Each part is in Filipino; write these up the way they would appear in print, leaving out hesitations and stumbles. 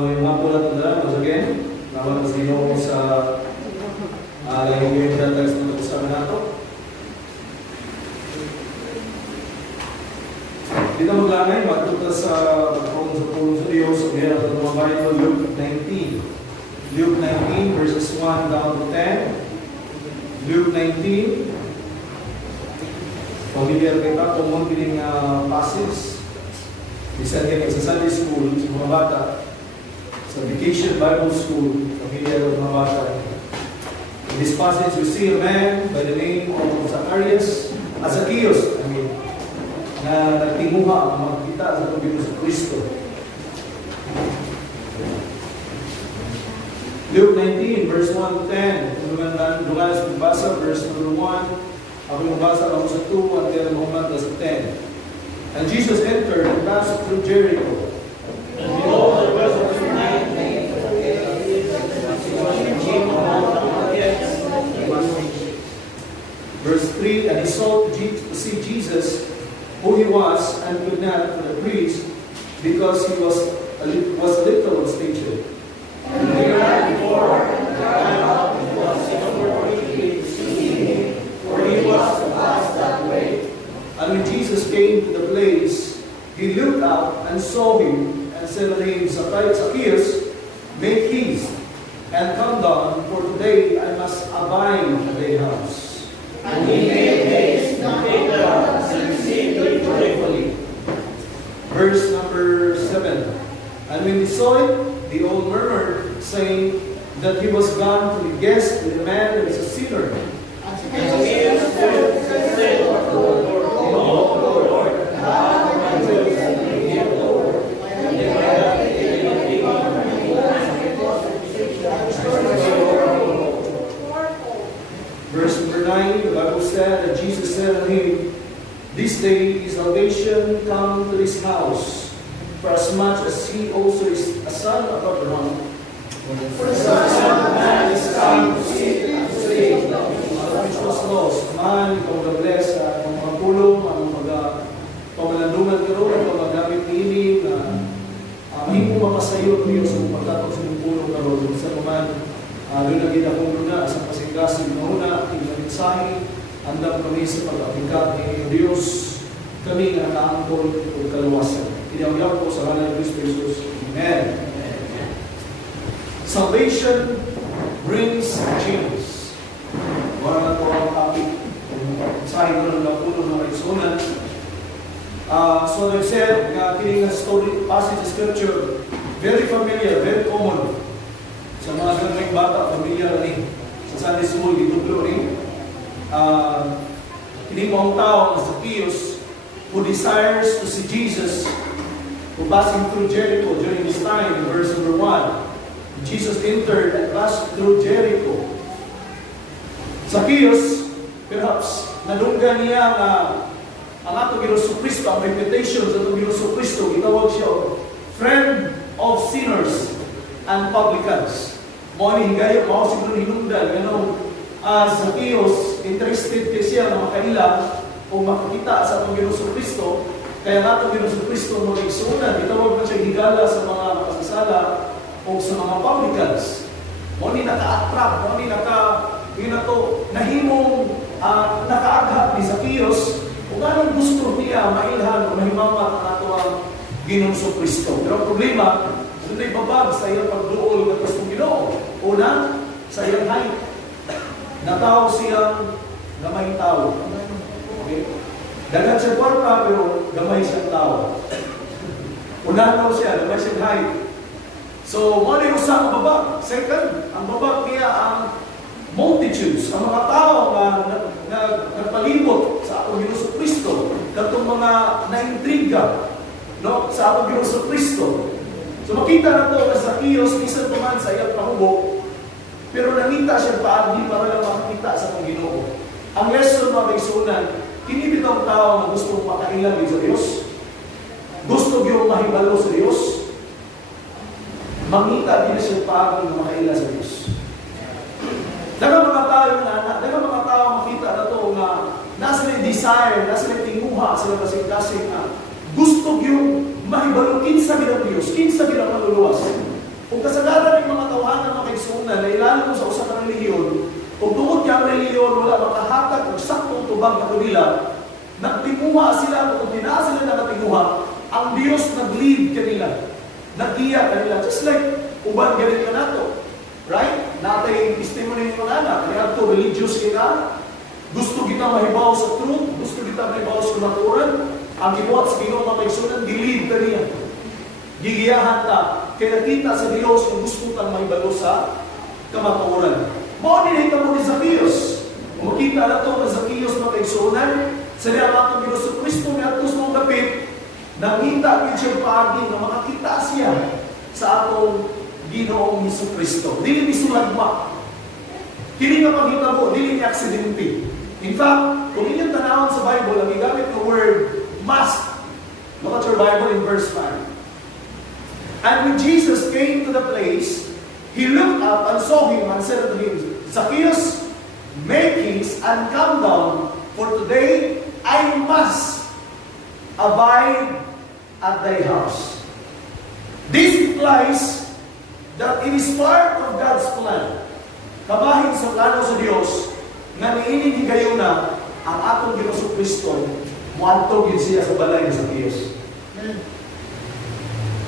May mga pulat na once again. Naman sa Ginoo sa lahing details na pag-usapan nato. Dito maglanay, magpunta sa pagpulong sa Diyos. Sabihan natin ng mga Bible, Luke 19. Luke 19 verses 1 down to 10. Luke 19. Familiar kita kung mong piling passage. Isa din sa Sunday school, sa mga bata. Sa Vacation Bible School, familiar with mga bata. In this passage, we see a man by the name of Zacchaeus, na nagtinguha ang makikita sa Panginoon sa Kristo. Luke 19, verse 1 to 10. Kung lugalas magbasa, verse number 1. Ako magbasa ako sa 2 until Muhammad sa 10. And Jesus entered and passed through Jericho. And behold, there was a night named Verse 3, and he sought to see Jesus, who he was, and could not for the priest, because he was little in stature. And they ran before, and cried out, and was inwardly seeking him, for he was to pass that way. And when Jesus came to the place, he looked up and saw him, and said unto him, Zacchaeus, make haste, and come down, for today I must abide at thy house. And he made haste and came down and received him joyfully. Verse number 7. And when they saw it, they all murmured, saying that he was gone to be guest with a man that is a sinner. And Zacchaeus stood and said, Lord, Lord, how am I to receive him, Lord? And they had taken a thing from Verse number 9, the Bible said that Jesus said unto him, This day is salvation come to this house, for as much as he also is a son of Abraham. For the Son of Man is come to seek and to save which was lost. Man, ikaw mag-bless sa mga pulong, ang pamalandungan karoon, ang pamagamit ini na hindi mo mapasayo niyo sa pagkatong sa pulong karoon. Sa naman, doon lagi na kung na sa kasing-kasing na una, ating mensahe, andam kami sa pag-apikat ni Diyos, kami nga naangkol o kaluwasan. Tinawag po sa ngalan ng Kristo Jesus. Amen. Salvation brings change. Wala na po ang topic. Mensahe ko ng lapuno ng kaisunan. So I've said, kining story, passage of scripture, very familiar, very common. Sa mga ganang bata, familiar ni sa Sunday school, gituglo ni kining mga tao na Zacchaeus who desires to see Jesus, who passing through Jericho during this time, in verse number 1. Jesus entered and passed through Jericho. Zacchaeus, perhaps, nadunggan niya na ang atong Ginoo Kristo, ang reputation sa atong Ginoo Kristo, itawag siya friend of sinners and publicans. Mo ni higayon, mao siguro hinungdan nganong Zacchaeus interested kay siya na makaila o makakita sa atong Ginoo Kristo, kaya nga atong Ginoo Kristo mo igsunan, itawag man siya higala sa mga makasasala o sa mga publicans. Mo ni naka-attract, mo ni nahimong nakaaghat ni Zacchaeus kung anong gusto niya mailhan o mahimamat ang atong Ginoo Kristo. Pero ang problema, doon babag sa iyang pagduol ng Kristong Ginoo. Una, sa iyang height. Natao siyang gamay tao. Okay? Dagan siya kwarta, pero gamay siyang tao. Una daw siya, gamay siyang height. So, mo na yung usang babag. Second, ang babag niya ang multitudes, ang mga tao na nagpalibot sa atong Ginoo Kristo, katong mga naintriga, no, sa atong Ginoo Kristo. So makita na to na Zacchaeus, isang tuman sa iyang pahubo, pero nangita siya paagi para lang makakita sa atong Ginoo. Ang lesson mga kaigsunan, kini bitong tao na gusto makailang sa Diyos, gusto yung mahibalo sa Diyos, mangita din siya paagi na makailang sa Diyos. Dagang mga tao makita na to na nasa na desire, nasa na tinguha sila kasing-kasing na gusto yung mahibalo kinsa bilang Diyos, kinsa bilang maluluwas. Kung kasagaran ng mga tawanan na kaigsunan na ilalo mo sa usa ka relihiyon, kung tungod ka ang relihiyon wala makahatag og saktong tubag na kanila, nagtinguha sila kung tinaa sila na natinguha, ang Dios nag-lead kanila, nag-iya kanila, just like uban ganit ka nato. Right? Natay testimony ng mga anak, kaya ito religious kita, gusto kita mahibaw sa truth, gusto kita mahibaw sa kumaturan, ang gibuhat sa Ginoo mga kaigsunan, dilid ka niya. Gigiyahan ta, kaya nakita sa Diyos kung gusto kang mahibalo sa kamaturan. Mao din ito mo ni Zacchaeus. Kung makita na ito ng Zacchaeus mga kaigsunan, sa liya atong Diyos sa Kristo ni atos mong dapit, nakita niya siya paagi na makakita siya sa atong Ginoong Hesus Kristo. Dili ni sulagma. Kini nga paghitabo, dili ni aksidente. In fact, kung inyong tanawon sa Bible, ang igamit ng word must. Look at your Bible in verse 5. And when Jesus came to the place, he looked up and saw him and said to him, Zacchaeus, make haste and come down, for today I must abide at thy house. This implies that it is part of God's plan. Kabahin sa plano sa Diyos, nga niining higayon na ang atong Ginoo Kristo, muadtog yun siya sa balay ng Zacchaeus.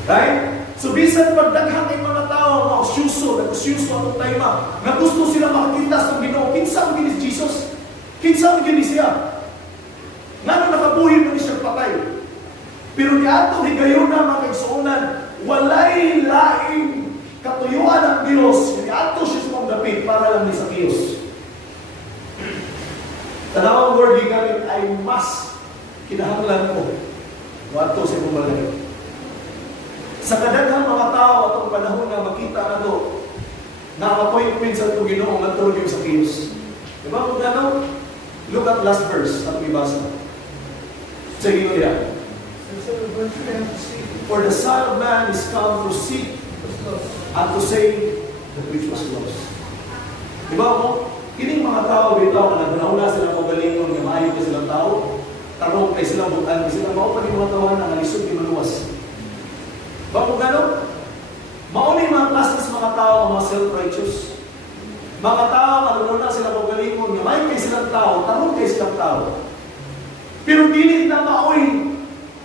Right? So bisan pagdaghang ay mga tao, nag-usyuso atong tayma, na gusto sila makakita sa Ginoo, kinsa ang ginis Jesus? Kinsa ang ginis siya? Nga nakabuhi mo ni siya patay. Pero ni atong higayon na mga kaigsuonan, walay laing katuyuan ng Diyos, ni ato siya sa dapit para lang ni Zacchaeus. Tanawang word gigamit, I must. Kinahanglan ko. Wato sa imong balay. Sa kadaghang mga tao atong panahon na makita na to, na-appointment sa itong Ginoo nga tulog yung Zacchaeus. Diba kung gano'n? Look at last verse at ibasa. Sa Ginoo niya. For the Son of Man is come to seek and to save that which was lost. Diba mo? Kining mga tao bitaw na nagnauna sila mo galingon nga maayo ka silang tao, tarong kay silang butan, sila mao pa ni mga tawanan na nalisod ni maluwas. Bakit gano'n? Mauna yung mga klase sa mga tao, mga self-righteous. Mga tao, ano na sila magalingon, nga may kay silang tao, tarong kay silang tao. Pero dili na maoy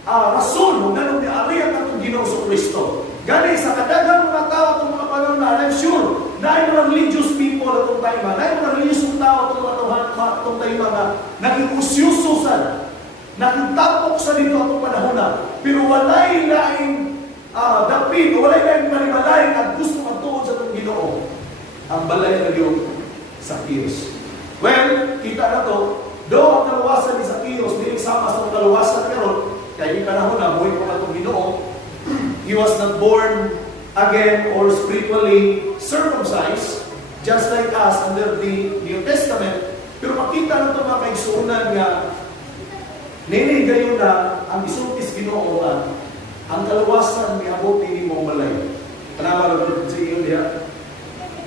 rason, kung gano'n ni ariyan na itong Ginoo sa Kristo. Gani, sa kadagang mga tao, itong mga panahon na, I'm sure, na yung mga religious people itong tayo, na yung mga religious tao itong tayo, na naging usyususan, naging tapok sa dito itong panahon na, pero walay laing dapit, walay laing manimalay at gusto magtuon sa itong Ginoo. Ang balay na yung Zacchaeus. Well, kita na to, do ang kaluwasan ni Zacchaeus, hindi sama sa kaluwasan karon, kaya yung panahon na, buhay pa na itong Ginoo, he was not born again or spiritually circumcised, just like us under the New Testament. Pero makita na ito mga kaigsuunan nga, ninigayon na ang isultis Ginoo nga, ang kaluwasan ni abot ni mong balay. Tanawa na sa iyo diya.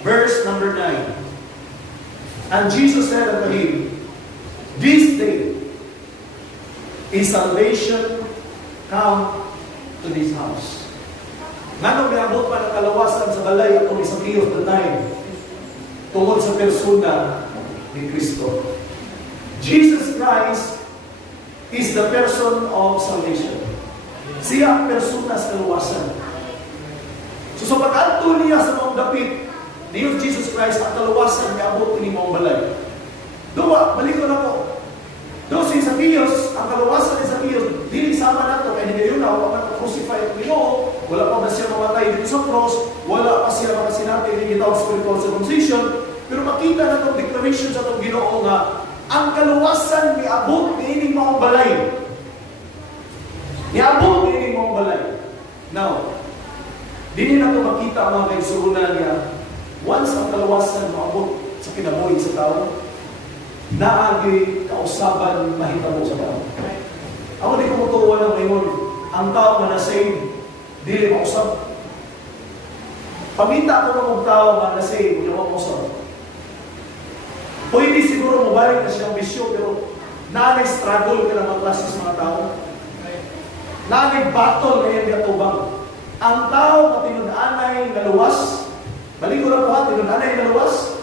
Verse number 9. And Jesus said unto him, this day is salvation come to this house. Nga may abot pa ng kalawasan sa balay atong isang of the time tungkol sa persona ni Kristo. Jesus Christ is the person of salvation. Siya ang persona sa kaluwasan. So sa pag-anto niya sa mga dapit ni Jesus Christ, ang kaluwasan niya abot ni mga balay. Duwa, balik ko na po. Doon si Zacchaeus, ang kaluwasan ni Zacchaeus, dili sama na ito, kaya ngayon na, wala pa crucify at Ginoo, wala pa ba siya mamatay dito sa cross, wala pa siya makasinati rin ito spiritual circumcision, pero makita na itong declaration sa itong Ginoo nga, ang kaluwasan ni abot ni ining mga balay. Ni abot ni ining mga balay. Now, dili na ito makita ang mga kaigsuunan niya, once ang kaluwasan maabot sa kinabuhi sa tao, naagi kausaban mahitabo sa tao. Ako di ko mutuwa na ngayon, ang tao na na-save, dili mausap. Pamita ko ng tao na na-save, hindi mausap. Pwede siguro mabalik na siyang bisyo, pero nanay-struggle ka ng mga klase sa mga tao. Nanay-battle na yan katubang. Ang tao, matinod-anay, naluwas, balik ko na po atin, nung anay naluwas,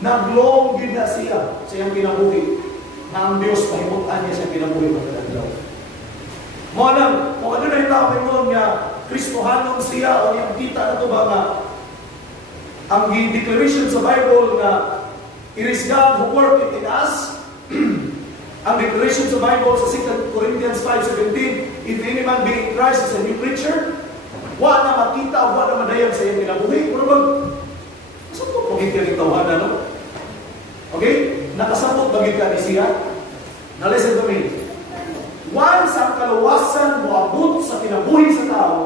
naglong gid na siya sa iyang kinabuhi, na ang Diyos pahimutan niya sa kinabuhi magkadaglaw. Mo lang, kung ano na yung tao mo niya, Kristohanon siya, o yung kita na ito ba nga, ang declaration sa Bible na it is God who worked in us. Ang declaration sa Bible sa 2 Corinthians 5:17, if any man be in Christ is a new creature, wa na makita o wa na madayag sa iyong kinabuhi. Pero bang, saan ito pagit ka ng tawanan, no? Okay? Nakasabot bagit ka ni siya. Now listen to me. Once ang kaluwasan mo abot sa kinabuhi sa tao,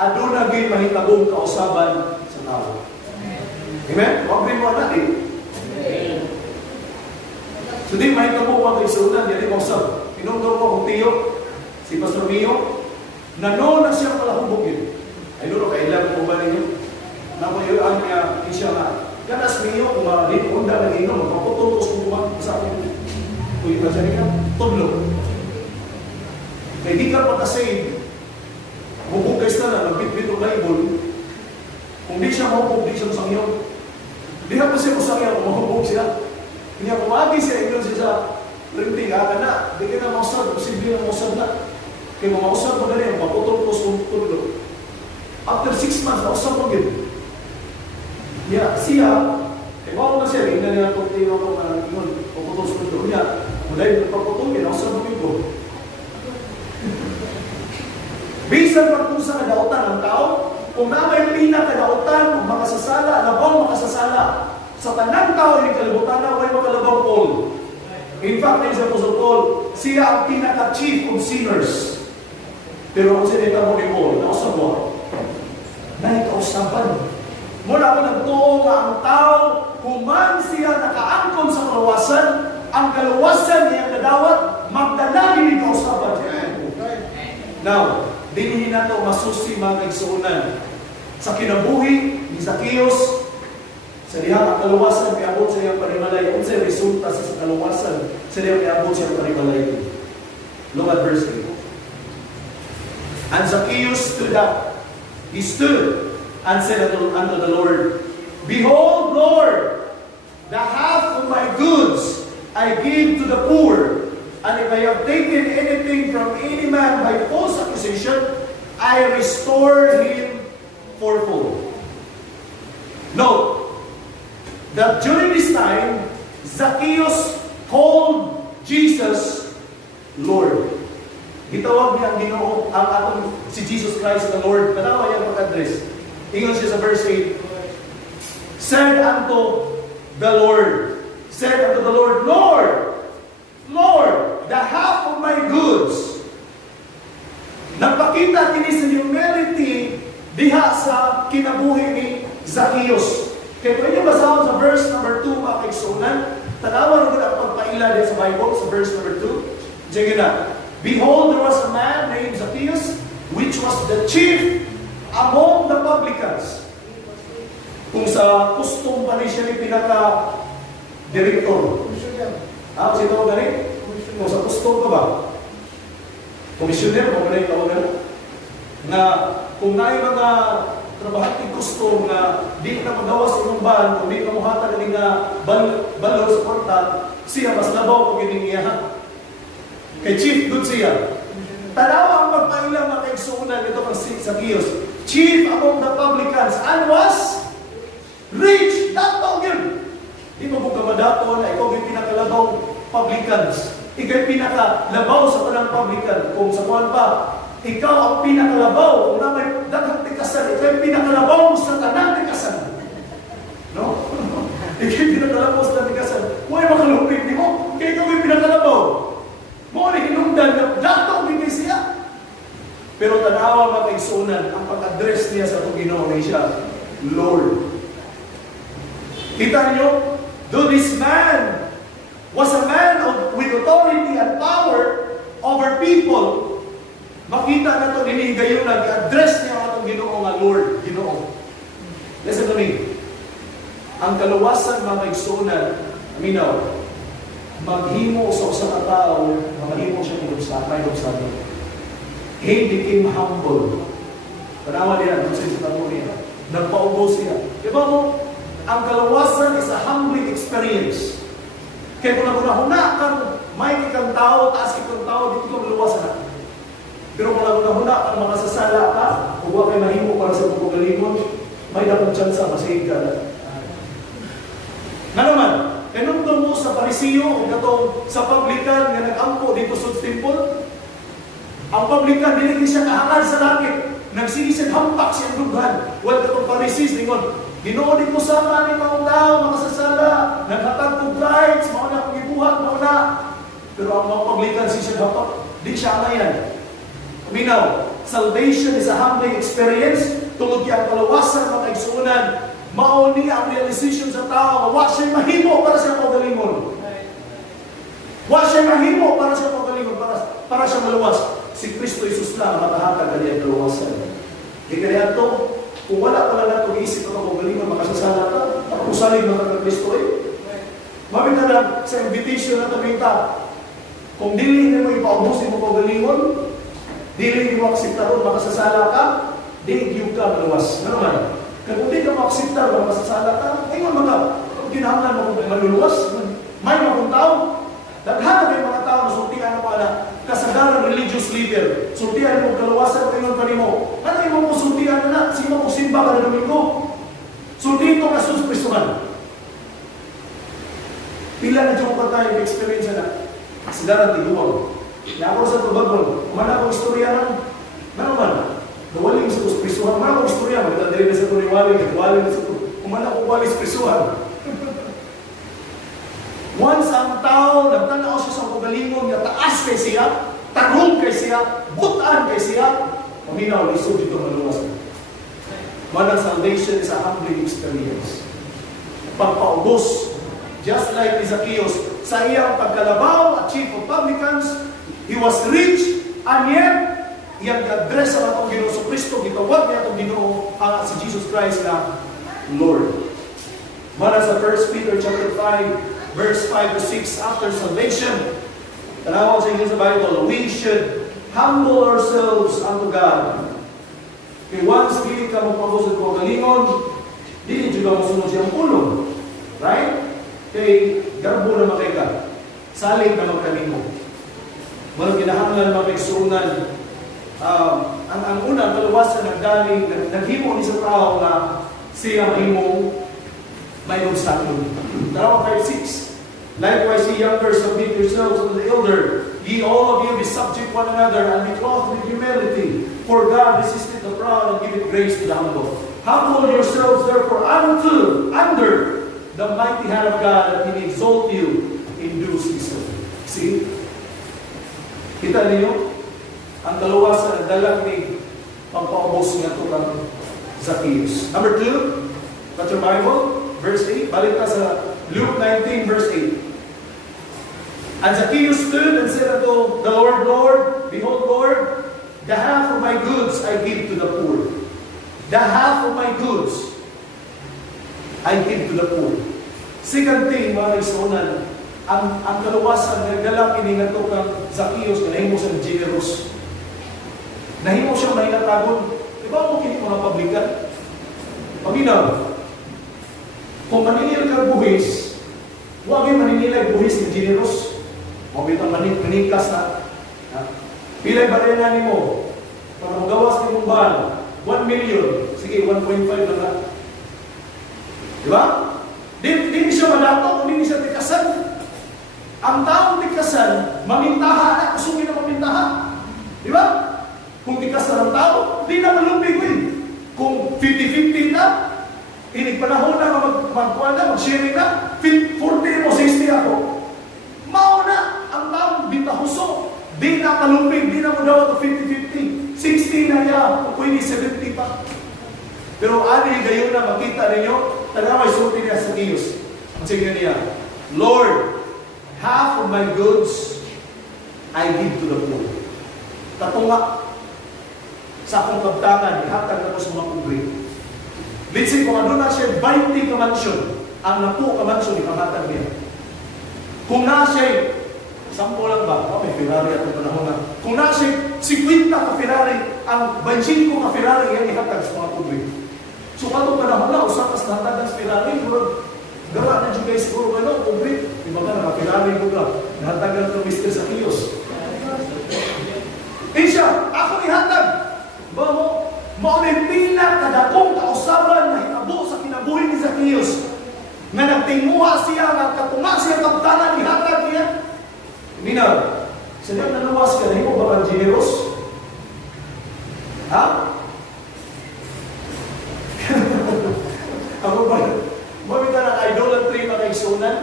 adun na gay mahitabong kausaban sa tao. Amen? Huwag rin mo natin. So di mahitabo mga kaisunan, yan yung kausap. Pinunggaw ko akong tiyo, si Pastor Mio, na noon na siyang palahubog yun. Ay doon, kailan po ba ninyo? Namayuan niya, hindi siya nga. Kanas Mio, kung hindi ko handa ng inom, magpapututos kung kumang sa akin. Kung yung kasari ka, tudlo. Kaya di ka pagkasave, hubog kayo na, nagbitbit ang Bible, kung di siya mahubog, di siya masangyaw. Di ka pa siya masangyaw, kung mahubog siya. Kaya kumagi siya, ikaw siya sa printing, ka na, di ka na mausad, posible na mausad na. Kaya mausad mo na rin, maputulpos kung tulog. After 6 months, mausad mo yun. Yeah, siya, bawal na siya, hindi na nila kung tino ko na yun, paputos mo doon niya. Mula yung paputulin, mausad mo yun. Bisan pa kung sa kadautan ng tao, kung na may pinakadautan, kung makasasala, labang makasasala, sa tanang tao yung kalibutan na, may makalabang Paul. In fact, sa Apostle Paul, siya ang pinaka-chief of sinners. Pero kung sinita mo ni Paul, nausan mo, naikausapan. Mula ko nagtuo nga ang tao, kung man siya nakaangkon sa kaluwasan, ang kaluwasan niya nadawat, magdalagi ni kausapan. Now, dinhin na ito masusi mga kaigsuunan. Sa kinabuhi ni Zacchaeus, sa dihang ang kaluwasan, piabot sa iyang panimalay. Kung sa'yo resulta sa kaluwasan, sa dihang piabot sa iyang panimalay. Look at verse 8. And Zacchaeus stood up. He stood and said unto the Lord, Behold, Lord, the half of my goods I give to the poor. And if I have taken anything from any man by false accusation, I restore him fourfold. Note that during this time, Zacchaeus called Jesus Lord. Gitawag niya ang Ginoo, ang atong si Jesus Christ the Lord. Tanawa yung pag-address. Ingon siya sa verse 8. Said unto the Lord, Lord, Lord, the half of my goods. Nagpakita kini sa humility diha sa kinabuhi ni Zacchaeus. Kaya kung inyo basahon sa verse number 2, mga kaigsunan, tanawan rin ang pagpaila din sa Bible, sa verse number 2. Sige na. Behold, there was a man named Zacchaeus, which was the chief among the publicans. Kung sa custom pa rin siya ni pinaka-director. Sino ko gani? Kung sa custom ka ba? Commissioner, kung gani ka na kung na yung mga trabahanting custom na di na magawa sa inyong ban, kung di na muhata na nga balor sa portal, siya mas labaw kung giningiyahan. Kay Chief, good siya. Tanawa ang magpailang mga kaigsuunan ito kang Zacchaeus. Chief among the publicans and was rich. Dato yun. Di mo kung kamadato na ikaw yung pinakalabaw publicans. Ikaw yung pinakalabaw sa tanang publican. Kung sa kuwan pa, ikaw ang pinakalabaw. Kung na may daghang tikasan, ikaw yung pinakalabaw sa tanang tikasan. No? Ikaw yung pinakalabaw sa tanang tikasan. Huwag makalupit di mo. Kaya ikaw yung pinakalabaw. Mo na hinungdan na dato hindi siya. Pero tanawa mga kaigsunan, ang pag-address niya sa itong Ginoo na siya, Lord. Kita niyo, though this man was a man with authority and power over people, makita na ito ninigayon na i-address niya ang itong Ginoo nga Lord, Ginoo. Listen to me. Ang kaluwasan mga kaigsunan, aminaw, maghimo sa usang tao, maghimo siya ng may He became humble. Tanawa niya, kung sa tamo niya, magpaubos siya. Diba mo, ang kalawasan is a humbling experience. Kaya kung naguna-huna kang may ikang tao, taas ikang tao, dito kang luwasan na. Pero kung naguna-huna kang makasasala ka, kung huwag kayo mahimo para sa pagkagalingon, may dakong tsansa, masahig ka na. Nga naman, kanundong mo sa Parisiyo, o katong sa publikan nga nag-ampo dito sa temple, ang publikan, hindi siya kahangad sa langit. Nagsinisig hampak siyang dughan. Well, katong Parisis, lingon, Ginoo, di ko sama ni maong tao, makasasala. Naghatag kong rights, mauna kong ibuhat, mauna. Pero ang mga paglikan siya hampak, di siya alayan. Minaw, salvation is a humbling experience. Tungod kaya ang kalawasan, mga kaigsuunan, mauni ang realization sa tao, wa siya mahimo para sa pagalingon. Wa siya mahimo para sa pagalingon, para siya maluwas. Si Kristo Jesus lang ang matahatag kaniya kaluwasan. Di kaya ito, kung wala pala na itong isip na pagalingon, makasasala ka, makapusalig mga Kristo eh. Mamita na sa invitation na tumita, kung dili mo ipaubusin mo pagalingon, dili mo akseptaron, makasasala ka, di yung ka maluwas. Ano man? Kung di ka maakseptar, makasasala ka, ngayon mga, kung kinahanglan mo maluluwas, may mga tao, daghan na mga tao na sultihan mo na kasagaran religious leader. Sultihan mo kaluwasan kayon pa nimo. Ano imo mo sultihan na? Sino mo simba ka na Domingo? Sultihan ko na Jesus Kristohan. Pila na dyan ko tayo experience na kasagaran tiguwag. Na ako sa tubagon, kumana ko istorya ng naman. Nawaling sa Kristohan. Kumana ko istorya, magdadali na sa kuniwaling, nawaling na sa kumana ko walis Kristohan. Once ang tao, nagtanaw siya sa pagalingon, na taas kay siya, tarong kay siya, butaan kay siya, paminaw, lisod dito maluwas. Manang salvation is a humbling experience. Pagpaubos, just like ni Zacchaeus, sa iyang pagkalabaw at chief of publicans, he was rich, and yet, iyang address sa atong Ginoo sa Kristo, gitawag niya atong Ginoo si Jesus Christ na Lord. Manang sa 1 Peter chapter 5, verse 5 to 6, after salvation, tanawa sa inyo sa Bible, we should humble ourselves unto God. Kaya once dili ka magpagos at pagalingon, dili dyan ka masunod siyang pulong. Right? Kaya garbo na makay ka. Salig na magkanimo. Walang kinahanglan magkaigsuunan. Ang una, kaluwasan, naghimo ni sa tao na siya mahimong may obstacle. Tanawa 5:6. Likewise, ye younger, submit yourselves unto the elder. Ye all of you be subject one another, and be clothed with humility. For God resisteth the proud, and giveth grace to the humble. Humble yourselves therefore under the mighty hand of God, that He may exalt you in due season. See? Kita ninyo? Ang kaluwasan, ang dalang ni pagpaubos nga ito ng Zacchaeus. Number 2, got your Bible? Verse 8, balik ka sa Luke 19, verse 8. And Zacchaeus stood and said unto the Lord, Lord, behold, Lord, the half of my goods I give to the poor. The half of my goods I give to the poor. Second thing, mga kaisunan, ang kaluwasan, nagdala kiningato kang Zacchaeus, na nahimo sa generous. Nahimo siya mahinatagon. Diba mo kini mga pablikan? Paminaw, kung maninil ka buhis, huwag yung maninilay buhis ng generous. Huwag itong manikas na. Pilay barena ni mo. Para magawas ni mong bahan, 1 million. Sige, 1.5 na lang. Diba? Di siya madato, hindi siya tikasan. Ang taong tikasan, mamintaha na. Gusto nyo na mamintaha. Diba? Kung tikasan ang tao, di na malumpig ko eh. Kung 50-50 na, panahon na magkuhan na, mag-sharing na, 40 mo, 60 ako. Mauna ang taong bitahuso. Di na malumpig, di na mo daw ito 50-50. 60 na niya, pwede 70 pa. Pero ani gayon na makita ninyo, tanaway sulti niya sa Diyos. Ang sige niya, Lord, half of my goods I give to the poor. Katunga, sa akong kabtangan, ihatag na ko sa mga kubri. Let's say, kung ano na siya, 20 ka-mansyon, ang napo ka-mansyon, ipamatag niya. Kung na siya, 10 lang ba? May Ferrari at panahon na. Kung na siya, 50 ka-Ferrari, ang 25 ka-Ferrari, yan ihatag sa mga kubri. So, katong panahon na, siguro ano, pobre. Di ba ka nakakilari ko ka? Nahatagan ng Mr. Zacchaeus. Siya, ako ihatag. Ba mo, maunipila kada kong kausaban na hitabo sa kinabuhi ni Zacchaeus. Nga nagtinguha siya, nagkatunga siya kaptanan, ihatag niya. Minaw, sabi naluwas ka, hindi mo ba kang generous? Ha? Ako ba? Mamita ng idolatry mga isunan?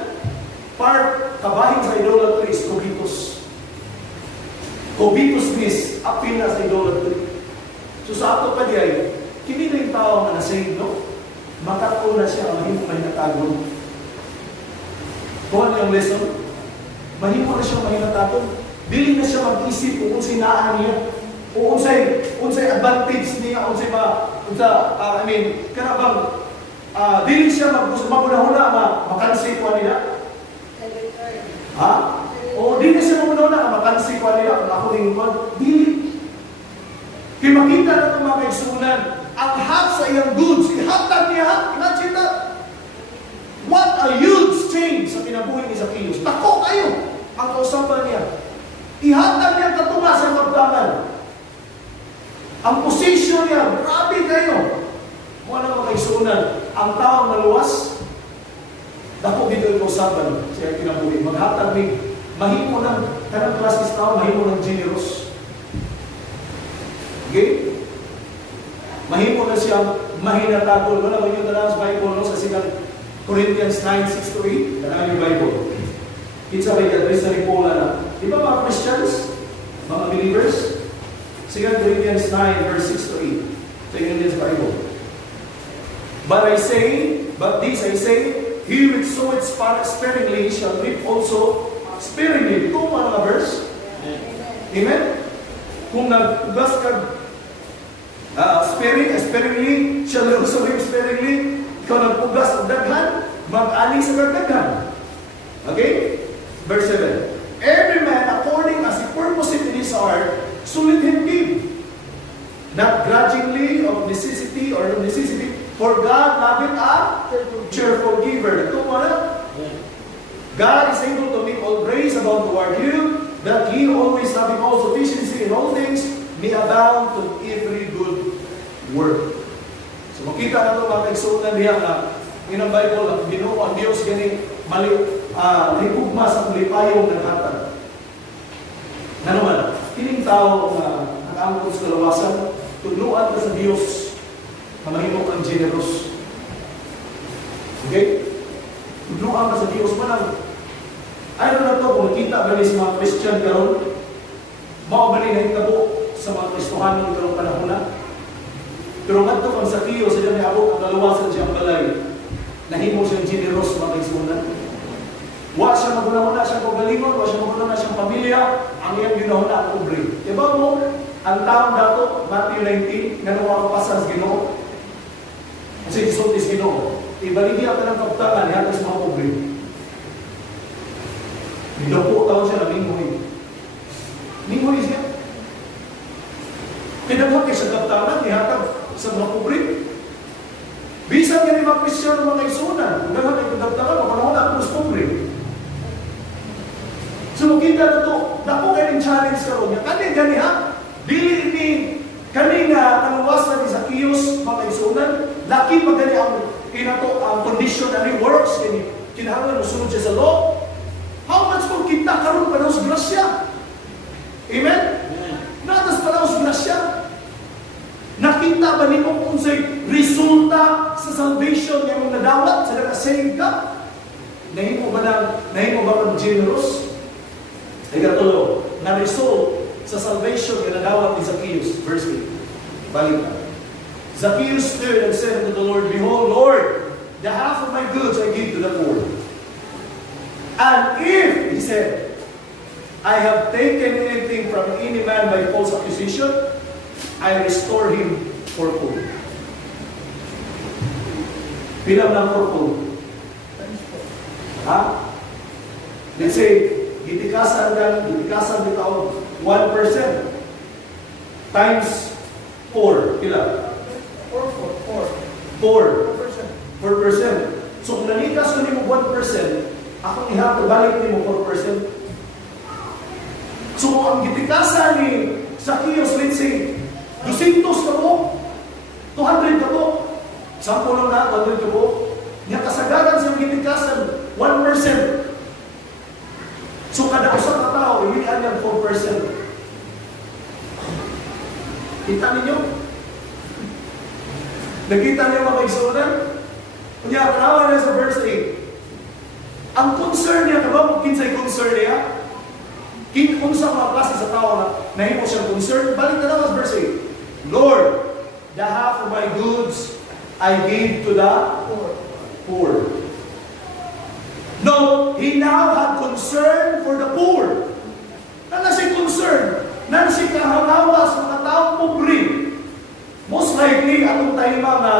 Part, kabahin sa idolatry is covetous. Covetousness, apil na sa idolatry. So sa ato pa diay, kini na yung tao na nasave, no? Makako na siya, mahimo may natagong. Kung ano yung lesson? Mahimo na siya may natagong. Dili na siya mag-isip kung unsay naan niya, kung unsay advantage niya, kanabang, dili siya maguna-huna makansi ko nila. Ha? O dili siya maguna-huna makansi ko nila, kung ako rin mo, dili. Kaya makita na ito mga kaigsunan, ang half sa iyang goods, ihatag niya, imagine that. What a huge change sa kinabuhi ni Zacchaeus. Tako kayo ang kausapan niya. Ihatag niya katunga sa magdaman. Ang posisyon niya, grabe kayo. Mga na mga kaigsunan, ang taong naluwas, dako dito yung kausapan siya kinabuhi. Maghatag ni, mahimo ng, kanang klasis tao, mahimo ng generous. Okay? Mahimo na siyang mahinatagol. Wala ba yung talang sa Bible, no? Sa silang Corinthians 9:6-8, talang yung Bible. Kitsa ba i-address na ni Paul na, di ba mga Christians, mga believers? 2 Corinthians 9:6-8, sa Corinthians Bible. But this I say, he which soweth sparingly shall reap also sparingly. Ito mga verse. Amen? Kung nag-ugas ka sparingly, shall also reap sparingly. Ikaw nag-ugas o daghan, mag-ani sa daghan. Okay? Verse 7. Every man according as he purposeth in his heart, so let him give. Not grudgingly of necessity or of necessity, for God loveth a cheerful giver. Ito mo na. God is able to make all grace abound toward you, that ye always having all sufficiency in all things, may abound to every good work. So makita na ito mga kaigsunan niya na in ang Bible, ang Ginoo ang Diyos gani higugma sa kulipayong naghatag. Na naman, kining tao na nag-angkot sa kalawasan, tugnuan ka sa Diyos na mahimo kang generous. Okay? Tugnuan ka sa Diyos manang ayaw na ito, kung makita ba sa mga Christian karon, mao ba ni nahitabo sa mga Kristohanon karong panahon na? Pero ngadto kang Zacchaeus, sa dyan abot ang kalawasan siyang balay, nahimo siyang generous mga kaigsunan. Wa siya maguna-una siyang pagalingon, wa siya maguna-una siyang pamilya, ang iyang ginahuna ang pobre. Diba mo, ang taong dato, Matthew 19, nga nung makapasan sa Ginoo, kasi isultis Ginoo, ibaligya ka ng kaptangan, ihatag sa mga pobre. Bidoko taon siya na minghoy. Minghoy siya. Pinagpapay sa kaptangan, ihatag sa mga pobre. Bisan nga ni mga Kristiyan mga isunan, kung dapat ay kaptangan, mapanahon na ako sa pobre. So makita na ito, dako kayo challenge karon niya. Kani ha? Dili ni kani nga naluwasan ni Zacchaeus mga isunan, laki magani ang kinato ang condition na ni works kinahanglan musunod siya sa law. How much kung kita karon pa sa grasya? Amen? Natas pa sa grasya. Nakita ba ni mo kung sa'y resulta sa salvation na mong nadawat sa nakasave ka? Nahimo ba kang generous? Ay katulo, na result sa salvation na nadawat ni Zacchaeus. Verse 8. Balik na. Zacchaeus stood and said unto the Lord, Behold, Lord, the half of my goods I give to the poor. And if, he said, I have taken anything from any man by false accusation, I restore him fourfold. Bilang ng fourfold. Ha? Let's say, gitikasan bitaw 1% times 4. Pila? 4%. 4%. So kung nanikas ko nimo 1%, akong ihapon balik nimo 4%. So ang gitikasan ni Zacchaeus, let's say, 200 ka po, 200 ka po, 10 lang na, 200 ka po, niya kasagaran sa gitikasan, 1%. So kada usa ka tao, ilian niya 4%. Kita ninyo? Nakita niyo mga kaigsunan? Kanya, kanawa niya sa verse 8. Ang concern niya, kabang kinsay concern niya? Kung sa mga klase sa tao na nahimo siyang concern, balik na lang sa verse 8. Lord, the half of my goods I gave to the poor. No, he now had concern for the poor. Nana siya concern. Nana siya kahangawa sa mga taong pobre. Most likely, atong tayo na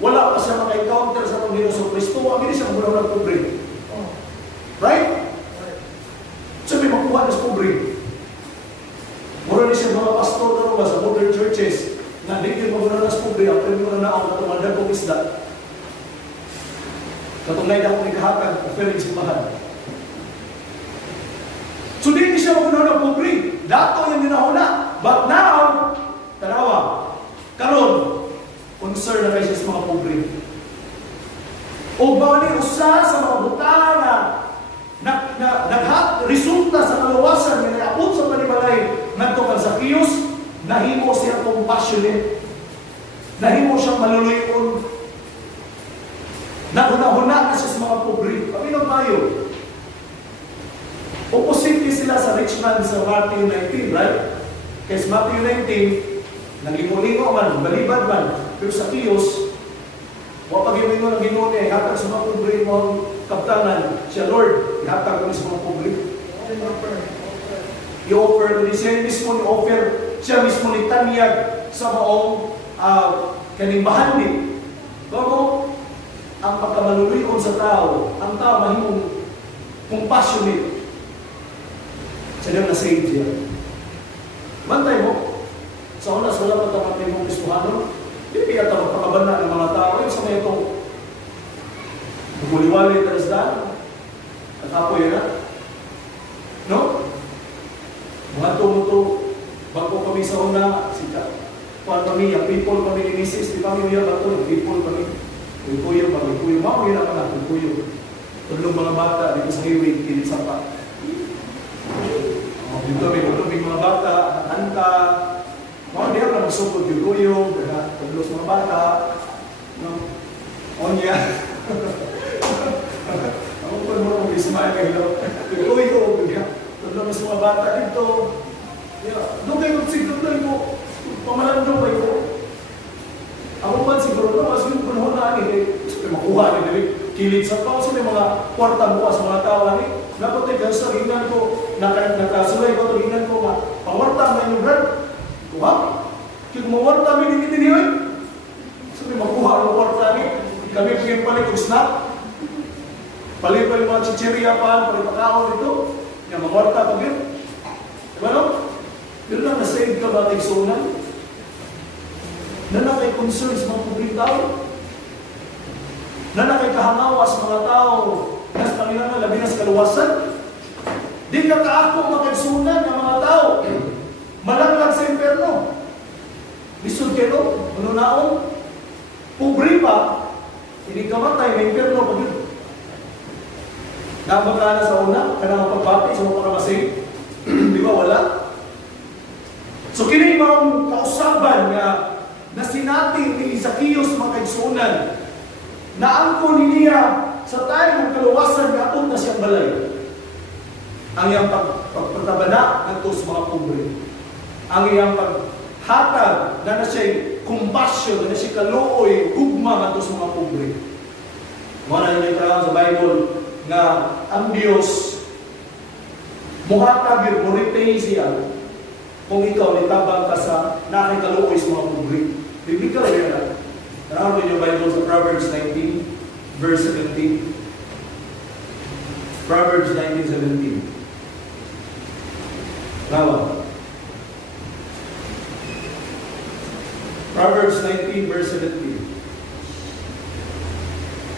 wala pa siya maka-encounter sa itong Hesus Kristo, ang hindi siya muna ng pobre. Right? So may makuha na sa pobre. Mura ni siya mga pastor na ba sa modern churches na hindi maguna na sa pobre, ang premyo na naong na tumandag kong isda. Katulad akong ikahakan, offering simbahan. So di siya maguna ng pobre. Dato yung dinahuna. But now, tanawa, karon, concern na kayo sa mga pobre. O ba ni usa sa mga butang na resulta sa kalawasan nga naabot sa panimalay ngadto kang Zacchaeus, nahimo siya compassionate, nahimo siyang maluluyon, nahuna-huna na siya sa mga pobre. Paminong tayo. Opposite sila sa rich man sa Matthew 19, right? Kasi Matthew 19, naglimulingo man, balibad man, pero Zacchaeus, wapag-ibig mo ng Ginoo niya, ihatag sa mga pobre mo ang kaptangan. Siya, Lord, ihatag ko sa mga pobre. I-offer ko siya mismo ni-offer, siya mismo ni-tanyag sa maong kanimbahan din. Bago, ang pagkamaluluyon sa tao, ang tao mahimong compassionate. Siya nang na-save siya. Bantay mo, sa unas wala pa tamatay mong Kristohano, hindi yata magpakabana ng mga tao. Yung sa may itong bumuliwali na isdaan, at apoy na. No? Mga tumuto, bago kami sa una, sika, kuhan kami, yung people kami ni Mrs. Di kami uyak ato, yung people kami. Yung kuyo ba, yung kuyo. Mga uyak na, yung kuyo. Tulong mga bata, dito sa hiwig, kilit sa pa. Dito may mga bata, hanta, mga diya na magsukod yung kuyo, tulong sa mga bata, no? Onya. Ako po mo kung ismail kayo, yung kuyo, tulong sa mga bata dito. Doon kayo siguro mo, pamalandong kayo. Ako man siguro na, mas yung panahon na makuha ni kilit sa tao, so may mga kwarta bukas mga tao ni. Dapat ay sa ringan ko, nakasulay ko, ringan ko nga, pangwarta na yung brad. Kuha? Kaya kung mawarta may nititinihoy, so may makuha ang kwarta ni. Kami paging palit yung snap, palit pa yung mga chichirya pa, palit pa kao dito, yung mawarta pag yun. Diba no? Pero na na-save ka ba tigsunan? Na nakay concern sa mga public tao? Na nakay kahangawa sa mga tao na sa kanilang labi na sa kaluwasan? Di ka kaako makagsunan ng mga tao. Malanglag sa imperno. Lisod kayo, manunaon. Pobre pa, hindi ka matay, may imperno pa din. Nabaka na sa una, kanang pagbati sa mga kamasig. Di ba, wala? So, kini mga kausaban na sinating ni Zacchaeus makagsunan na angko niya sa tayo ng kaluwasan na atong na siyang balay. Ang iyang pagpatabana ng sa mga pobre. Ang iyang paghatag na siya'y compassion, na siya'y kaluoy, gugma ng sa mga pobre. Mga na yung sa Bible na ang Diyos muhatag mo repay siya kung ikaw nitabang ka sa nakikaluoy sa mga pobre. Biblical yan. Tanaw niyo yung Bible sa Proverbs 19, verse 17. Proverbs 19:17. Nawa. Proverbs 19, verse 17.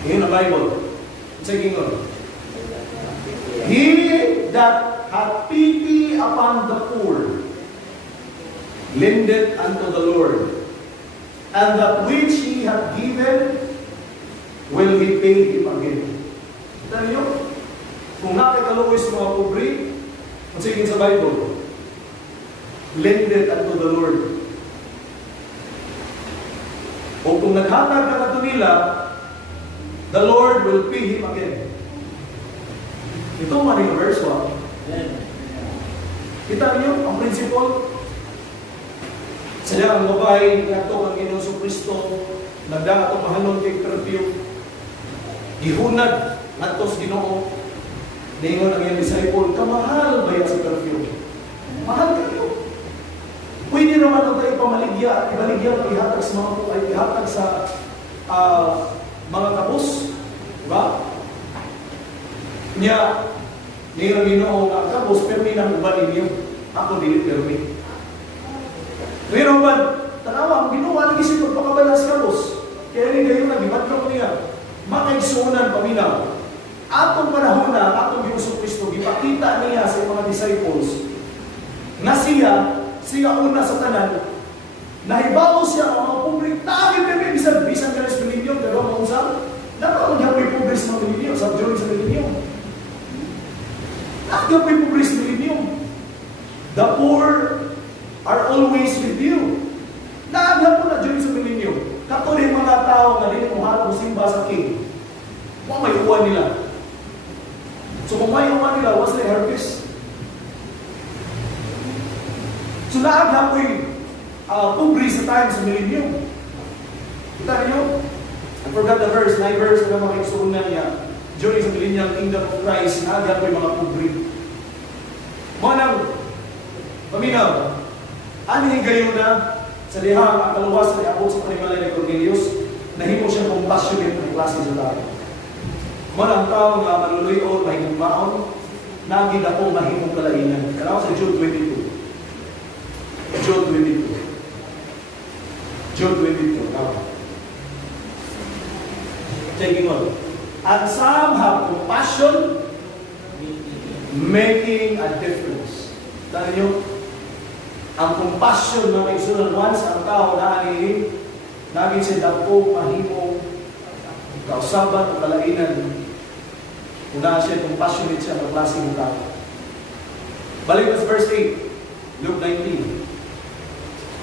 Ngayon ang Bible. Checking on. He that hath pity upon the poor, lendeth unto the Lord, and that which he hath given, will he pay him again. Kita niyo? Kung nakikaluoy sa mga pobre, sige sa Bible, lendeth unto the Lord. O kung naghatag ka na nila, the Lord will pay him again. Ito man yung verse 1. Kita niyo ang principle? Sadya ang babae, nato ang Ginoong Kristo, nagdang ato mahalon kay perfume. Gihunad nato sa Ginoo. Ningon ang iyang disciple, kamahal ba yan sa perfume? Mahal kayo. Pwede naman ang tayo pamaligya at ibaligya at ihatag sa mga ihatag sa mga kapos. Diba? Niya, ningon ang Ginoo nga kapos, permi na uban ninyo. Ako dili permi. Pero man, tanawa, ang Ginoo ang isip magpakabalas kapos. Kaya rin kayo na, gibatlo niya. Makaigsuunan paminaw. Atong panahon na, atong Ginoong Kristo, ipakita niya sa mga disciples na siya una sa tanan, nahibaw siya ang mga publik, takit kami, bisan ka na sa milinyo, pero ang usap, nakakot niya po yung publik sa mga milinyo, sa Diyos sa milinyo. Nakakot po yung publik sa milinyo. The poor are always with you. Nakakot po na Diyos sa milinyo. Katuloy mga tao na din kung harap mo simba sa king. Kung may uwan nila. So kung may uwan nila, what's the harvest? So naagla po yung pobre sa time sa millennium. Kita niyo? I forgot the verse, 9 verse na mga iksuunan niya. During sa millennial kingdom of Christ, naagla po yung mga pobre. Mga nang, paminaw, anihin kayo na sa lihang ang kaluwas na iabot sa panimalay ni Cornelius, nahimo siyang compassionate ng klase sa tao. Mga ang tao nga maluluyon, mahimong maon, naging ako mahimong kalainan. Kalaw sa Jude 22. Jude 22. Jude 22. Now, taking on. And some have compassion, making a difference. Tanda nyo? Ang compassion na may sunan once ang tao na naging siya dapong mahimong kausaban o kalainan. Una siya compassionate siya ng klase ng tao. Balik sa verse 8. Luke 19.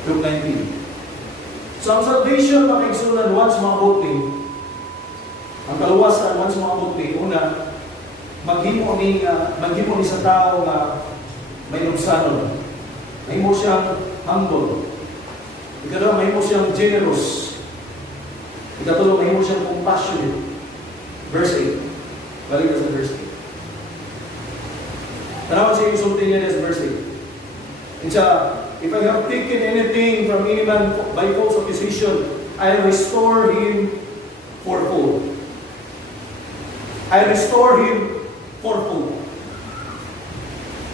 Luke 19. So ang salvation na may sunan once mabuti, ang kaluwasan once mabuti, una, maghimo ni sa tao nga may nubsanon. Mahimo siyang humble. Ikalawa, mahimo siyang generous. Ikatulong, mahimo siyang compassionate. Verse 8. Balik sa verse 8. Tanawan siya yung sulti niya sa verse 8. And siya, if I have taken anything from any man by false accusation, I restore him fourfold. I restore him fourfold.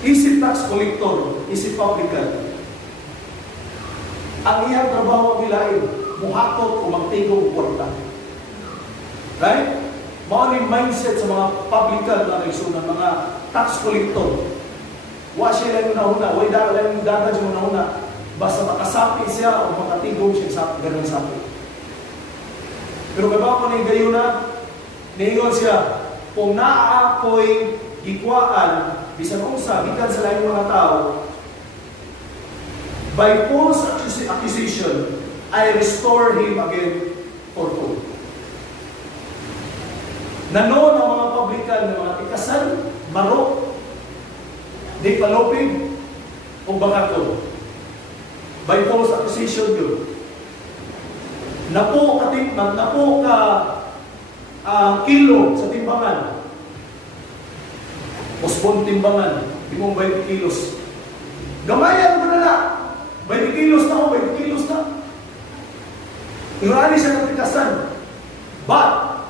Isip tax collector, isip publican. Ang iyang trabaho nila ay muhakot o magtigong kwarta. Right? Mga mindset sa mga publican na kaisunan, mga tax collector. Wa siya lang una-una, way lang yung dagat siya una-una. Basta makasapi siya o makatigong siya sa ganun sapi. Pero kaya pa na gayon na, niingon siya, kung naaakoy gikwaan, bisan unsa gikan sa laing mga tao, by false accusation, I restore him again fourfold. Nanon ang mga publican ng mga ikasan, marok, di palopig, o bakato. By false accusation yun. Napo ka kilo sa timbangan. Pospon timbangan, di mo 20 kilos. Gamayan mo na na. 20 kilos na o 20 kilos na. Ingani siya ng tikasan. But,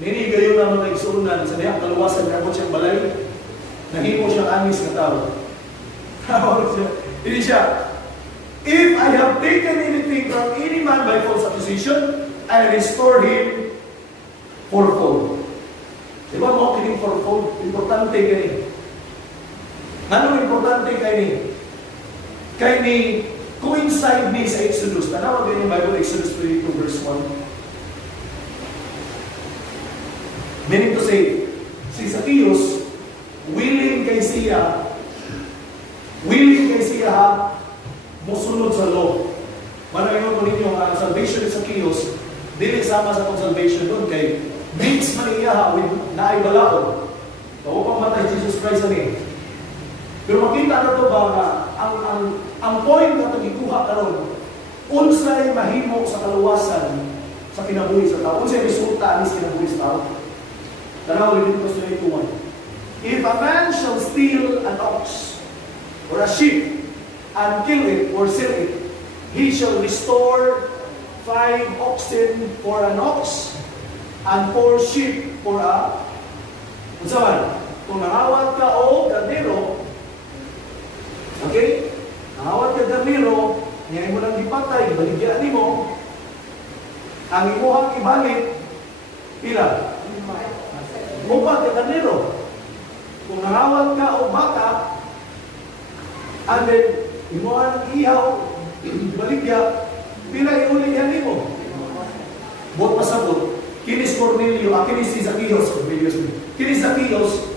ninigayon na mga igsuunan sa niyang kaluwasan na abot siyang balay, nahimo siyang anis na tao. Hindi siya, if I have taken anything from any man by false accusation, I restore him fourfold. Di ba mo kining fourfold? Importante kayo. Anong importante kayo ni? Kayo ni coincide ni sa Exodus. Tanawag kayo yung Bible, Exodus 22 verse 1. Meaning to say, si Zacchaeus, willing kay siya musunod sa law. Manayong ko ninyo ang salvation ni Zacchaeus, dili sama sa kong salvation doon kay mix man iya with na ay balaod. Bago pang matay Jesus Christ ani. Pero makita na to ba nga ang point na ito gikuha karon unsay mahimo sa kaluwasan sa kinabuhi sa tao. Unsay resulta ani sa kinabuhi sa tao. Tanaw dito sa ituan. If a man shall steal an ox or a sheep and kill it or sell it, he shall restore 5 oxen for an ox and 4 sheep for a unsaman. Kung nangawat ka o gardero, okay? Nangawat ka gardero, ngayon mo lang dipatay, baligyan mo, ang imuhang ibalik, pila? Upat ka gardero. Kung nangawat ka o baka, and then, imuhang ihaw, baligya, pila iulihan mo. Buot pasabot, kinis Cornelio, kinis si Zacchaeus, kinis Zacchaeus,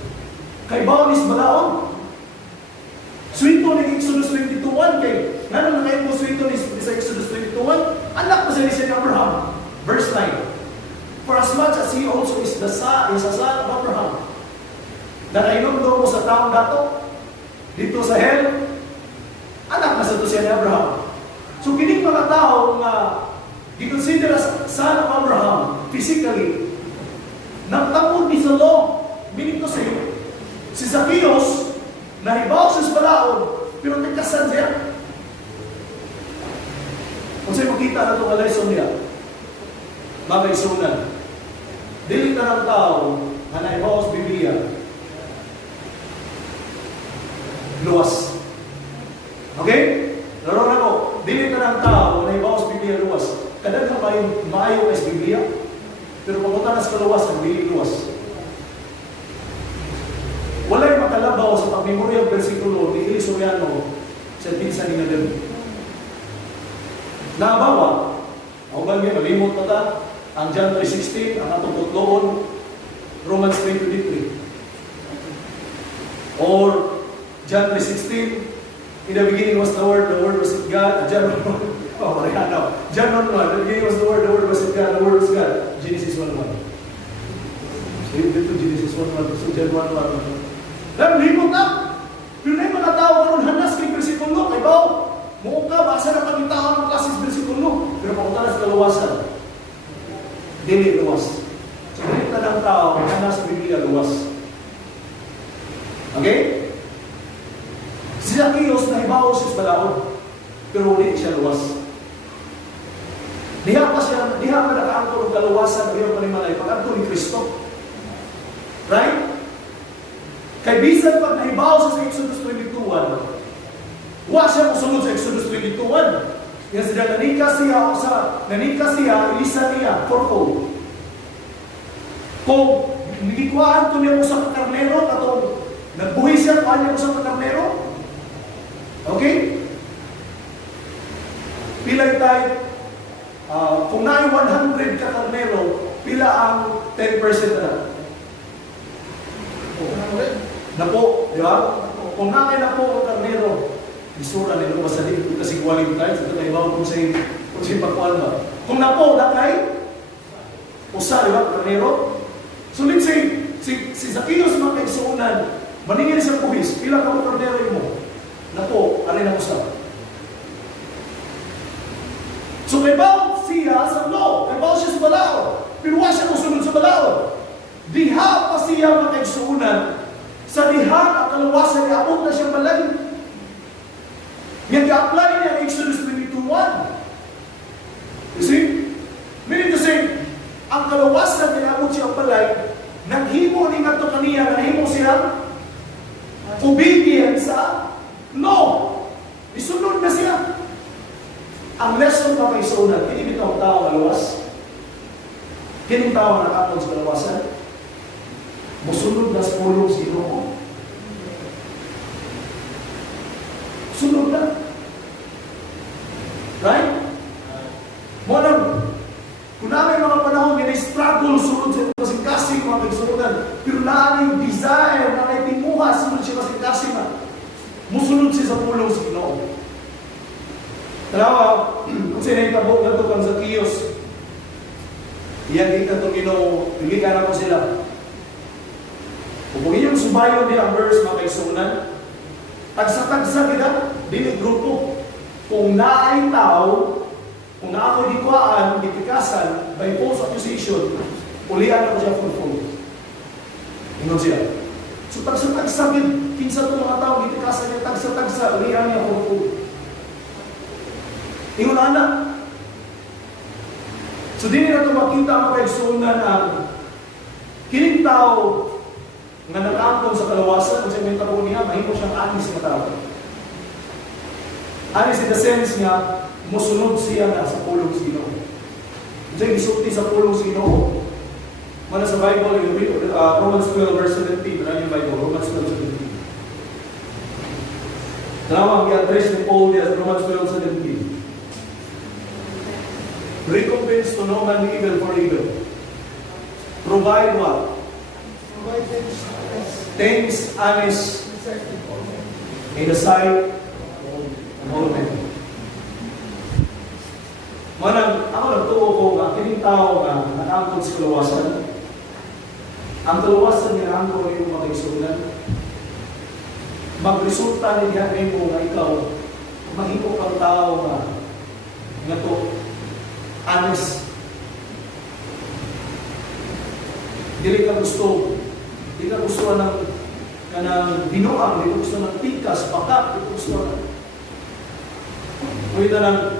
kay Baunis Balaon. Swito ni Exodus 22:1 kay, ngano na kayo mo swito ni sa Exodus 22:1? Anak pa siya ni Abraham. Verse 9. For as much as he also is a son of Abraham, na nainomdom mo sa taong dato, dito sa hell, anak na sa to siya ni Abraham. So, kining mga tao nga i-consider as son of Abraham, physically, nagtapod ni sa law, meaning to say, si Zacchaeus, nahibaw siya sa balaod, pero nagkasan siya. Kung sa'yo makita na itong lesson niya, mga isunan, dili ka ng tao na nahibaw sa Biblia, luwas. Okay? Laro na ko, dili ka ng tao na ibawas Biblia luwas. Kadang ka maayo ka sa Biblia, pero pagkutanas ka luwas, ang dili luwas. Wala'y makalabaw sa pagmemorya ng versikulo ni Eli Soriano sa pinsan ni Nadal. Nabawa, ako ba niya, malimot pa ta, ang John 3:16, ang atong tutloon, Romans 3:23. Or John 3:16, in the beginning was the Word was with God. John 1, John 1:1, the beginning was the Word was with God, the Word was God. Genesis 1:1. So yun dito, Genesis 1:1, so John 1:1. Dahil limot na. Yun na yung mga tao karoon hanas kay versikulo. Kay Bao, muka, basa na pagkitahan ng klasis versikulo. Pero pagkutanas kaluwasan, dili luwas. So ganit na ng tao, hanas Biblia luwas. Okay? Si Zacchaeus nahibaw siya sa balaod, pero hindi siya luwas. Diha pa nakaangkol ng kaluwasan o yung panimalay, pag-angkol ni Kristo. Right? Kay bisan pag nahibaw siya sa Exodus 22:1, wa siya musunod sa Exodus 22:1. Kaya siya nanika siya, ilisa niya, fourfold. Kung nagikuhaan ko niya mo sa karnero, katong nagbuhi siya, kuhaan niya mo sa karnero, okay? Pila tayo, kung na 100 ka karnero, pila ang 10% na? Na po, di ba? Kung na kayo na po ang karnero, isura nila ko sa dito kasi kuwaling tayo, sa ito na ibaw kung sa'yo pagkuhan ba. Kung na po, na kayo, usa, di ba, karnero? So let's say, si Zacchaeus magkaigsuunan, maningin sa puhis, pila ka mo karnero mo? Na po, alin ang usap. So may bawang siya sa law, may bawang siya sa balaod, pero wala siya musunod sa balaod. Diha pa siya magkaigsuunan, sa diha at kaluwasan niya, abot na siyang balay. Yan ka-apply niya ang Exodus 22:1. You see? Meaning to say, ang kaluwasan niya, abot siyang balay, naghimo ni nga ito kaniya, naghimo siya obedient sa law. Isunod na siya. Ang lesson pa may suunat, hindi bitaw tao maluwas. Kining tao na nakatod sa kalawasan, musunod na sa pulong sa Ginoo. Sunod na. Right? Kung namin mga panahon, may struggle, sunod siya kasing-kasing, mga nagsunudan. Pero namin desire, namin timuha, sunod siya kasing-kasing na. Musunod siya sa pulong sa Ginoo. Talawa, kung sinaytabok na ito kang Zacchaeus, iyan kita itong Ginoo, pilikan ako sila. Kung inyong subayon din ang verse, mga kaisunan, tagsa-tagsa kita, dili grupo. Kung naay tao, kung na ako dikwaan, dipikasan, by false accusation, ulian ako siya full. Inon siya. So tagsa-tagsa, kinsa itong mga tao, dipikasan niya, tagsa-tagsa, ulian niya full. Ingon anak. So din na ito makita ang kaigsunan ang kining tao nga nag-aangkon sa kalawasan, kung siya may tabo niya, mahimo siyang anis na tao. Anis in the sense nga, musunod siya na sa pulong sa Ginoo. Kung siya gisulti sa pulong sa Ginoo, mana sa Bible, Romans 12 verse 17, maraming Bible, Romans 12:17. Tama, i-address ni Paul niya sa Romans 12:17. Recompense to no man evil for evil. Provide what? Provide Things honest in the sight of all men. Manang, ako nagtuo ko nga, kining tao nga nakangkod sa kalawasan. Ang kalawasan nga nakangkod ng mga kaisunan. Magresulta niya ngayon mo nga ikaw, mahimo kang tao nga to, honest. Dili ka gusto ng binuang, di ka gusto ng tikas, pakat, di ka gusto ng pwede lang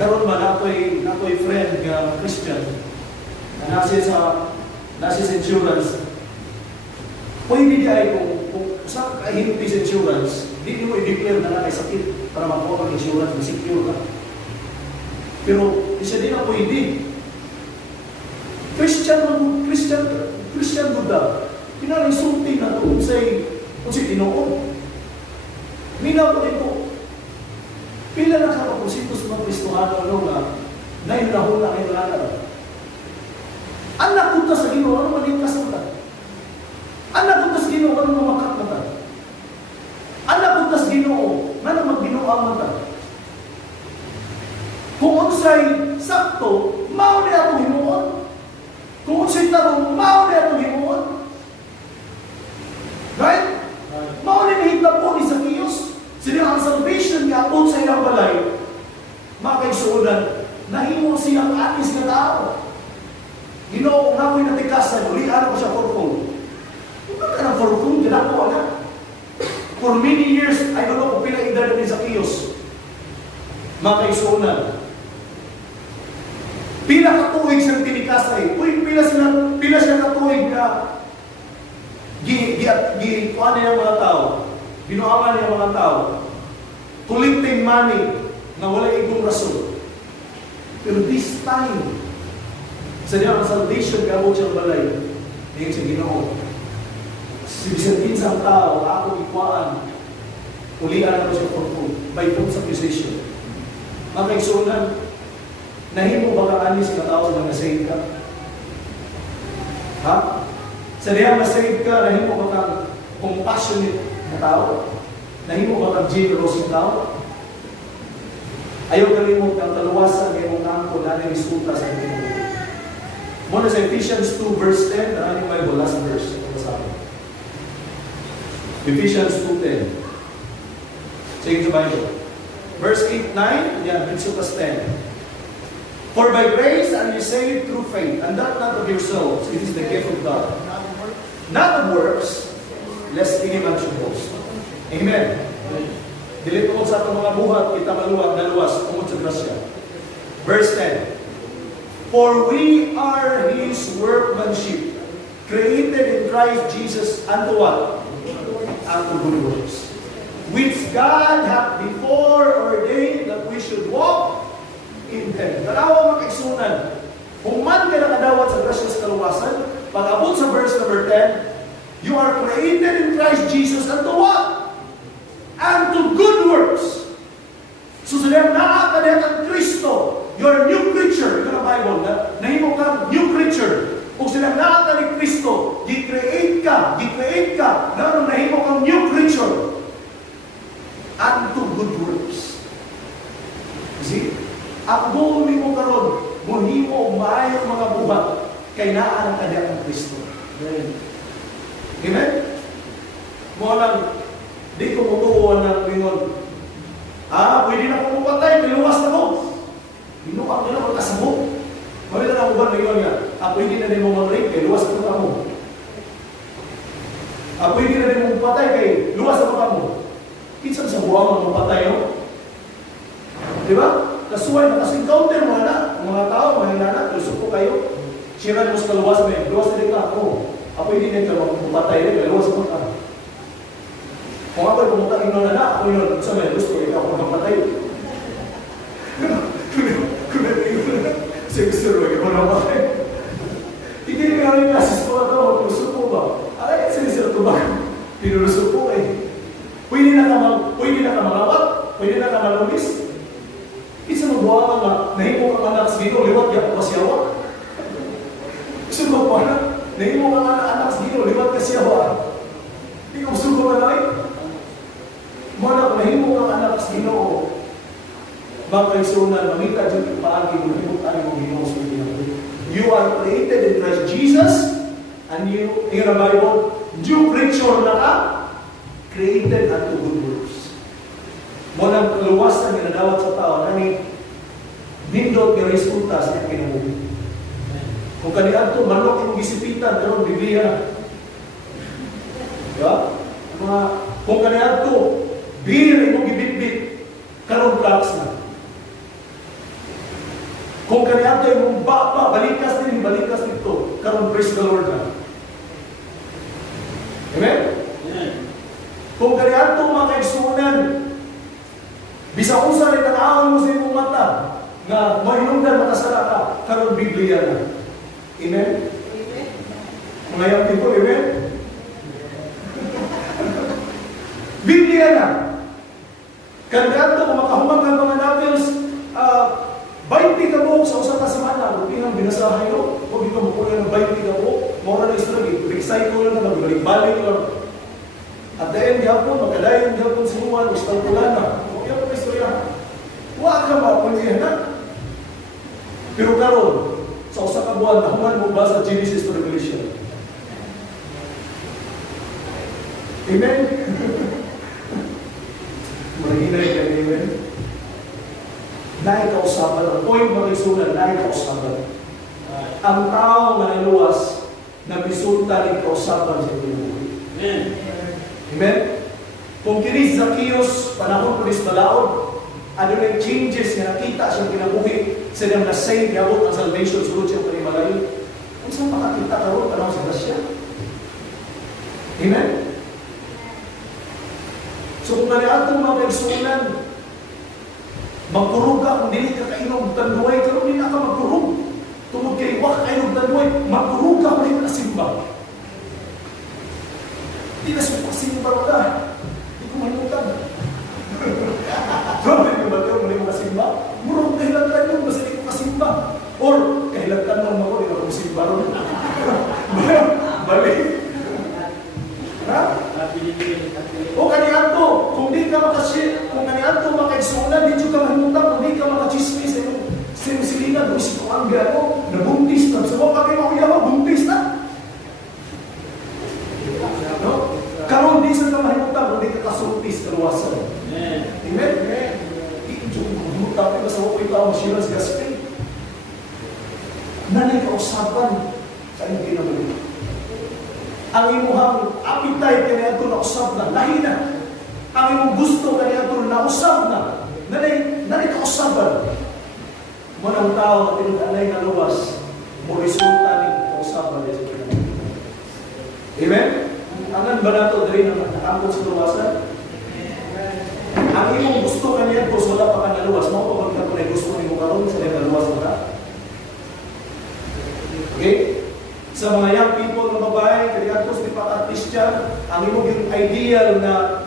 karon ba nakoy friend nga Christian na nasi sa insurance. Pwede di ay kung sa kahinti sa insurance, di mo i-declare na nakay sakit para makuha ang insurance na secure ka. Pero isa din na pwede. Christian Buddha, pinalisulti na ito kung sa'y Ginoo. Minaw ko ito. Pila na ka kung sito sa mga Kristohano nga na inahula kayo lahat. Anak ko sa Ginoo, ano malingkas mo ta? Anak ko sa Ginoo, ano mamakat mo ta? Anak ko sa Ginoo, ano mag-Ginoo mo ta? Kung unsay sakto, mao ni atong himuon. Kung unsay tarong, mao ni atong himuon. Right? Mao ni nahitap po ni Zacchaeus. Sila ang salvation niya atong sa ilang balay. Makaigsuunan, nahimo siyang atis na tao. Ginoo, nga ko'y natikasan, ulian ko siya forful. Kung ka ng forful, ginako na. For many years, I don't know kung pila edad ni Zacchaeus. Makaigsuunan. Pila katuig siyang tinikasay. Uy, pila siyang katuig na kuhaan niya mga tao. Binuangan niya mga tao. Collecting money na wala ibang rason. Pero this time, sa niya ang salvation, gabot siyang balay. Ngayon siya Ginoo. Sibisatin sa tao, ako ikuhaan. Ulian ako siya for food. By false accusation. Mga kaigsunan, nahimo ba ka anis ka tao na nasave ka? Ha? Sa diyan nasave ka, nahimo ba ka compassionate na tao? Nahimo ba ka generous na tao? Ayaw kalimot ang taluwasan ng iyong angko na resulta sa Ginoo. Muna sa Ephesians 2 verse 10, na yung Bible, last verse. Ephesians 2:10. Sige sa Bible. Verse 8, 9, yan, Exodus 10. For by grace are you saved through faith, and that not of yourselves, it is the gift of God. Not of works, lest any man should boast. Amen. Dili tungkol sa itong mga buhat, kita maluwag na luwas, tungkol sa grasya. Verse 10. For we are His workmanship, created in Christ Jesus unto what? Unto good works, which God hath before ordained that we should walk in them. Tanawa makaigsunan, nadawat sa grasya sa kaluwasan. Pag-abot sa verse number 10, you are created in Christ Jesus unto what? Unto good works. So sila nakakalit ang Kristo. You're a new creature. Ito na Bible na nahimo kang new creature. Kung sila nakakalit Kristo, gi-create ka, na nahimo kang new creature. Unto good works. See? Ang goal mo karon, mohimo maayong mga buhat kay naa ang kanya ng Kristo. Amen? Mo lang, di ko mutuuan ng lingon. Pwede na akong mapatay, piluwas na ko. Binuang nila ko kasabot. Mali na ako ba lingon nga? Pwede na din mo mag-rape, kay luwas na ka mo. Pwede na din mo mapatay, kay luwas na ka mo. Kinsan sa buwang ang mapatay, no? Diba? Kasuway na kasi encounter mga tao, mga hinana, lusok po kayo. Siran mo sa kaluwas, may luwas na din ka ako. Pwede din ka mapatay rin, kay luwas na ka. Kung ako'y pumunta ino na, ako yun, sa may gusto, ikaw kung mapatay. Kung ino na, siya gusto rin, ikaw na mapatay. Hindi nga rin kasis ko ito, maglusok po ba? Ay, sinisira ito ba? Pinulusok po kayo. Pwede na ka mangawat, pwede na ka malumis. Isa magbuha nga, nahimo ka anak sa Ginoo, liwat ka siyawa. Gusto mo po na, nahimo ka anak sa Ginoo, liwat ka siyawa. Hindi ka gusto ko na rin. Muna, nahimo ka anak sa Ginoo, mga kaisunan, mamita dyan paagi mo, himot tayo mo Ginoo sa Ginoo. You are created in Christ Jesus, and you, in the Bible, new creature na ka, created unto good works. Muna, luwasan na nadawat sa tao, nani, nindot nga resulta sa kinabuhi. Kung kaniadto, manok yung gisipitan, pero Biblia. Diba? Kung kaniadto, beer yung gibitbit, karong drugs na. Kung kaniadto yung bapa, balikas dito, karong praise the Lord na. Amen? Kung kaniadto mga kaigsunan, bisang usa rin ang ahon mo sa imong mata, nga mahinungdan matasara ka, karong Biblia na. Amen? Mga young people, amen? Biblia na. Kaniadto, kung makahumag ng mga novels, 20 ka buhok sa usa ka semana, kung pinang binasahay ko, kung ikaw makuha ng 20 ka buhok, mawala na istorya, recycle lang na, magbalik-balik lang. At dahil gihapon, magkadayon gihapon sa iwan, gusto ko lang na. Kung yan ang istorya, huwag ka mapundihan na. Pero karon, sa usa ka buwan, nahuman mo ba sa Genesis to Revelation? Amen? Mahinay ka, amen? Naikausaban, ang point mga isunan, naikausaban. Ang tao na iluwas, nabisulta ng kausaban sa iluwi. Amen? Amen? Kung kinis Zacchaeus, panahon ko nis balaod, ano na yung changes na nakita siyang kinabuhi, silang na-save, yabot ang salvation, sulod siyang panimalali. Kung saan makakita ka ron, panahon sa grasya? Amen? So kung naliatong mga kaigsunan, magkurog ka, kung dili ka kainog tanduay, pero hindi na ka magkurog. Tungod kay wak kainog tanduay, magkurog ka, kung hindi ka simba. Hindi na siya pasimba ka. Hindi ko mahinutan. Hindi ko ba ito, muli mo kasimba? Murong kahilagtan mo, basta hindi ko kasimba. Or, kahilagtan mo ako, hindi ko simba ron. Balik. Ha? O kaniadto, kung di ka makasya, kung kaniadto makaigsunan, di ka mahimutan, kung di ka makachismis, sinusilingan, kung si Kuang Gano, nabuntis na. So, kung kami makuyawa, buntis na. No? Karon di sa ka mahimutan, kung di ka kasultis, kaluwasan. Amen? Di ko mahimutan, kaya sa wakay tao, masira sa gospel. Nanay kausapan sa inyong kinamuli. Ang imuhang appetite kaniya ito nausap na, lahi na. Ang imong gusto kaniya ito nausap na, nanay kausapan. Manang tao na tinag-alay na luwas, mo resulta ni kausapan. Amen? Angan ba na ito rin ang nakangkot sa luwasan? Ang imong gusto kaniya ito, wala pa ka na luwas, mo pa magkakot na gusto ni mo karon sa na luwas na ka? Okay? Sa mga young people na babae, kaya atos di pa-Christian, ang imong ideal na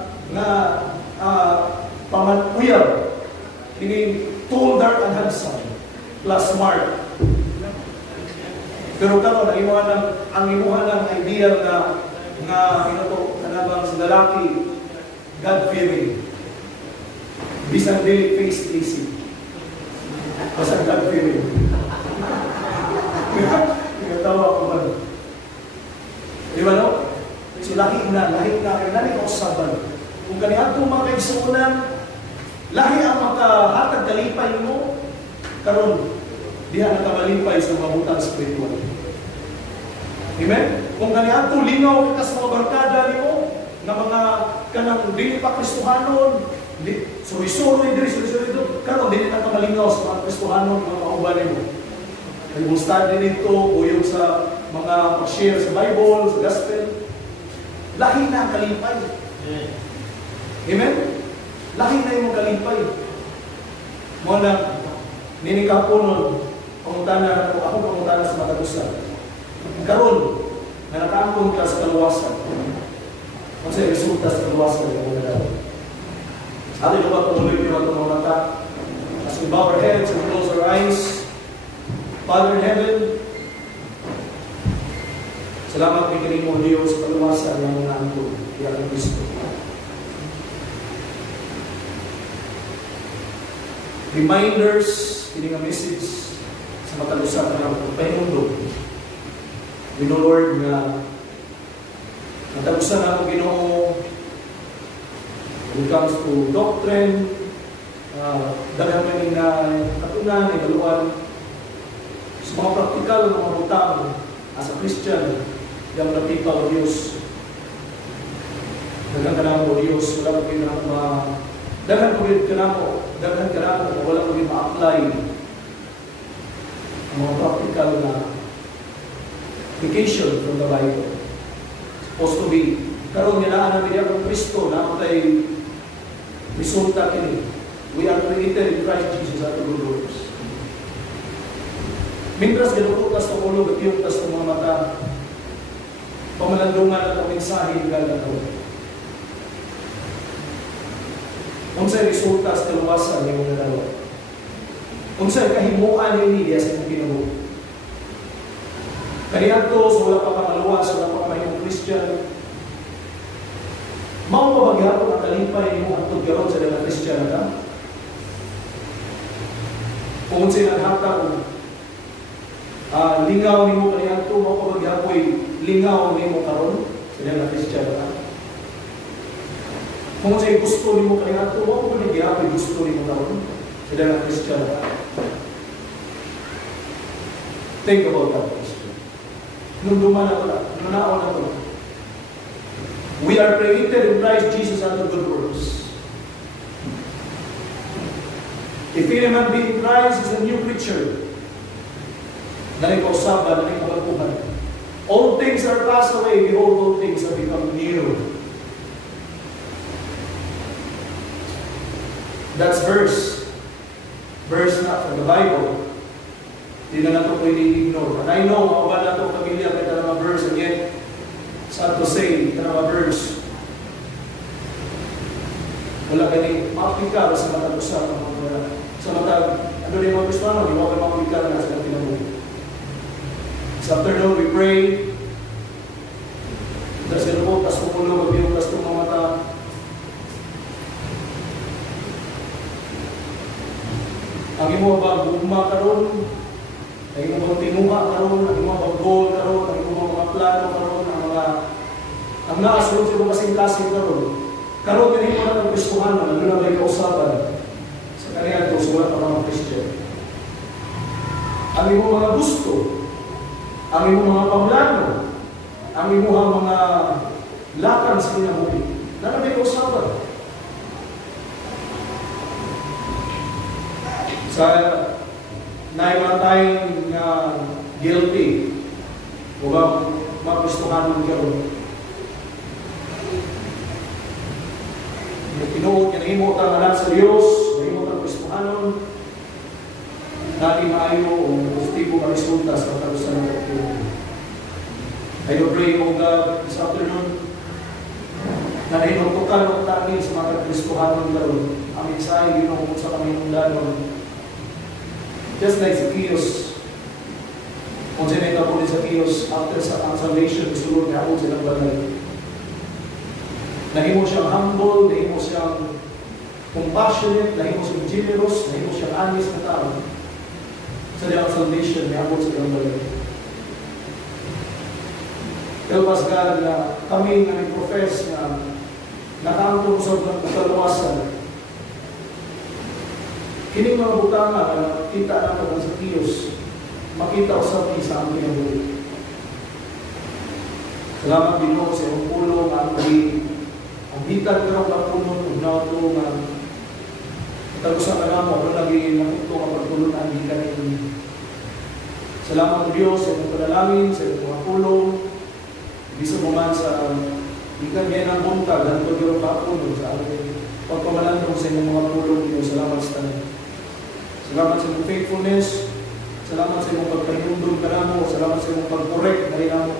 pamanuyab, ini tall, dark, and handsome, plus smart. Pero karon ang imuha ng ideal na kanabang lalaki, God-fearing. Bisan dili face easy. Basta God-fearing. Tawa ko ba? Di ba no? So lahi na kausaban. Kung kanihan itong mga kaigsuunan, lahi ang makahatag kalipay mo, karon diha nakamalipay sa mga butang spiritual. Amen? Kung kanihan itong lingaw ka sa mga barkada nimo, na mga kanang dili pa Kristohanon, suri-suri dito, karon dili nakamalingaw sa mga Kristohanon, mga kauban nimo. May study nito, o yung sa mga share sa Bible, sa Gospel. Lahi na ang kalipay. Amen? Lahi na yung kalipay. Muna, ninikapunon, pangutana sa Matagusa. Karon, na nakaangkong ka sa kaluwasan. Kasi resulta sa kaluwasan ng mga daw. Atin na ba tumuloy nyo ang mga mata? As we bow our heads and close our eyes, Father in heaven, salamat kay kanimo Diyos sa kaluwasan ng mga angkong kaya kay Kristo. Reminders, kini nga message sa matalusan ng pahimundo. We know, Lord, na matalusan na ang Ginoo when it comes to doctrine, daghang man na katunan, ikaluan, sa mga praktikal na mga butang as a Christian, yung nakita o Diyos. Daghang ka na mo Diyos, wala ko daghang ka na mo, wala ko ma-apply ang mga practical na application from the Bible. Supposed to be, karon nilaan namin ang Kristo na matay resulta kini. We are created in Christ Jesus at the good works. Mintras ganukutas ng ulo, gatiyutas ng mga mata, pamalandungan at ang mensahe gagato. Unsay resulta sa kaluwasan ng mga dalawa. Unsay kahimuan ni Nidia sa mga Ginoo. Kaniadto sa wala pa kamaluwas, wala pa kamahimong Christian, mao pa bagyapon ang kalipay mo ang tugyaron sa mga Christian ka? Kung unsay naghatag lingaw nimo kaniadto, mao pa bagyapoy lingaw nimo karon sa mga Christian ka? Kung sa'yo gusto ni mo kaya ito, huwag mo nagyapoy gusto ni mo karon sa mga Christian ka. Think about that, Christian. Nung duman na ito, nunaon na ito. We are created in Christ Jesus unto good works. If any man be in Christ, is a new creature. Nalay kausaban, nalay kabaguhan. All things are passed away, behold, all things have become new. That's verse not from the Bible. Hindi na nato pwede ignore. And I know, makaban na ito pamilya kaya na mga verse, and yet, sad to say, na mga verse, wala ganing ma-aplika sa matag-usap, sa matag, ano rin mga Kristiyano, hindi mo kayo ma-aplika na sa pinabuhay. This afternoon, we pray, tapos ganun, tapos pumulong, magbiyong, tapos itong mga mata, ang imo ba gugma karon, ang imo bang tinuha karon, ang imo bang goal karon, ang imo mga plano karon, ang naasunod sa mga kasing-kasing karon din mo na ng Kristohanon, ano na may kausaban sa kaniya ito sa wala pa mga Christian. Ang imo mga gusto, ang imo mga pamplano, ang imo mga lakang sa kinabuhi, na may kausaban. Sa naimatay nga guilty o ba magustuhan ng karon. Tinuod niya nahimo ang anak sa Diyos, nahimo ang gustuhanon, dati maayo o positibo ang resulta sa katalusan ng pray, O God, this afternoon, na nainuktukan ng tangin sa mga Kristohanon daron. Ang mensahe, Ginoo, sa kami ng danon. Just like Zacchaeus, kung siya naitapon ni Zacchaeus, after sa salvation, sulod niya ako silang balay. Nahimo siyang humble, nahimo siyang compassionate, nahimo siyang generous, nahimo siyang honest na tao. Sa niyang salvation, niya ako silang balay. Help us, God, na kami na nag-profess na nakaangkong sa kalawasan. Kining mga butanga na kita naman sa Diyos, makita usap sa aming kinabuhi. Salamat din mo sa iyong pulong, ang bitan ka ng kapunon, unaw ito nga tagusan ka naman, ano lagi ng ito ang pagtulong na hindi ka nito. Salamat Diyos sa iyong panalangin, sa iyong mga pulong, bisa mo man sa ikan yan ang buntag, ang pagkirong kapunon sa ating pagpamalandong sa iyong mga pulong dito. Salamat sa tayo. Salamat sa iyong faithfulness, salamat sa iyong pagpahindong ka namo, salamat sa iyong pag-correct na rin namo,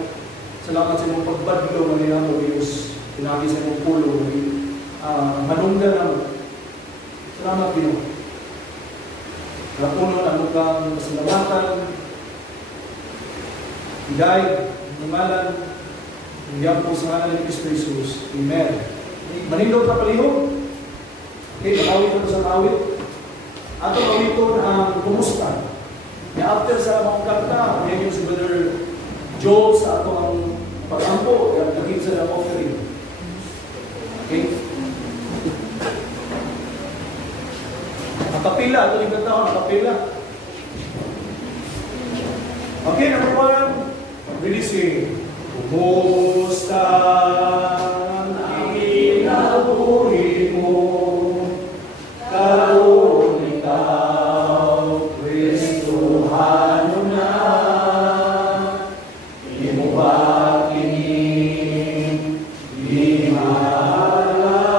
salamat sa iyong pagbadlo na rin namo, Diyos. Pinagi sa iyong pulong, manungga namo. Salamat din mo. Kapunon, ano kang kasalamatan, hidayat, nimalan, hanggang po sa ngalan ni Kristo Jesus. Amen. Manindog ka palihog. Okay, nakawit ito sa kawit. Ato kawiton ang kumusta. After sa mga kanta, yan yung si Brother Joel sa ato ang pag-ampo, yung naging sa ng offering. Okay? Nakapila, ito yung kanta ko, nakapila. Okay, number one, really sing. Kumusta ang kinabuhi mo? Karoon ikaw, Kristohano na. Di mo ba kinig, di mahalad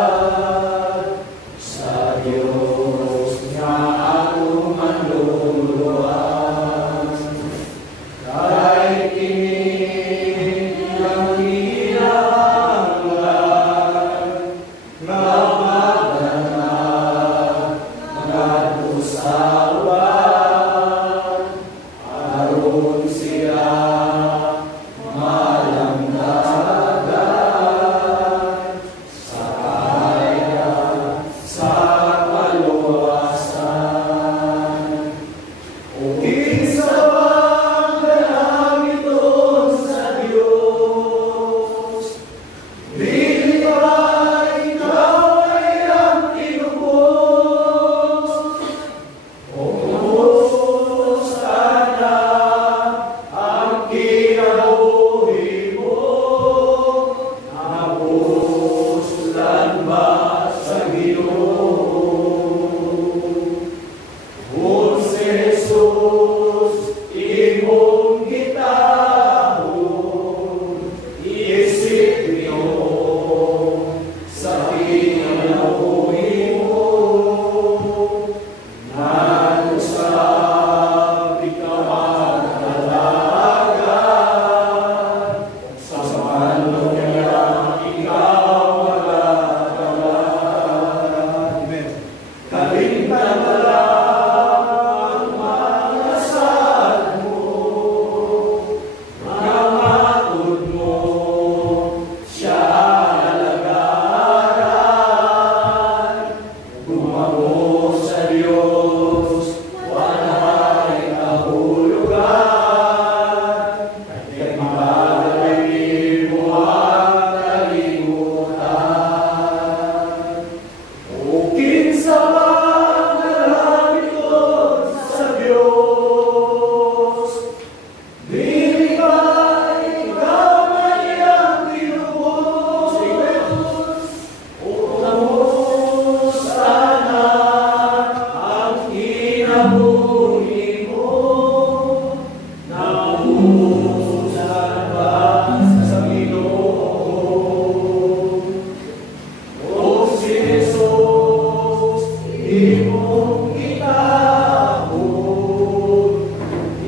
sa Diyos nga ako manluluwas. Kahit kinig ang kinahanglan, rabagan na nag-usawan, aron sila malanggagan sa kaya sa kaluwasan. O kinsa bang dalangin sa Diyos, dili ba ikaw ay ang kinubos? O kumusta na ang kinabuhi mo? Napuslan ba sa Ginoo? O si Jesus, imong gitahon, isip niyo sa kinabuhi mo. Nag-usap ikaw ang dalagan, sa manong niya ikaw magdalagan. Amen. Kalimtan na lang ang mga sad mo, mga matod mo, siya alagaran. Gumamo sa Diyos, walay kahulugan, kahit magalay mo ang kalimutan. O kinsa bang dalangin sa Diyos, dili ba ikaw ay ang tinubos? O kumusta na ang kinabuhi mo? Napuslan ba sa Ginoo? O si Jesus, imong gitahon,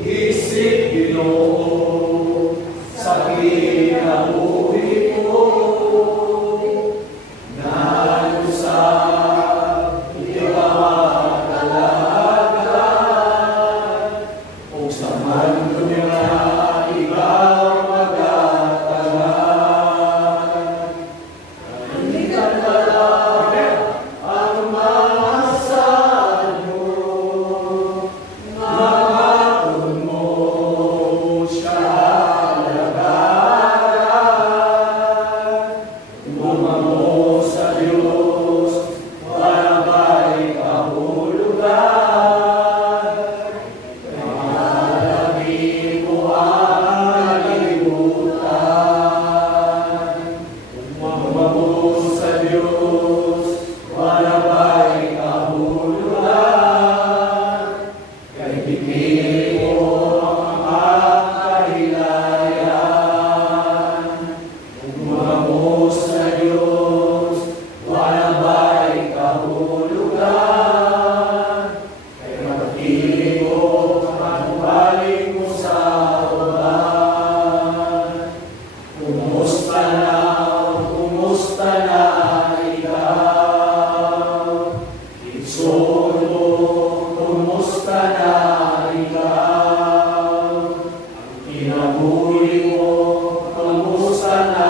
isip Ginoo sa kinabuhi Kinabuhi mo, kumusta na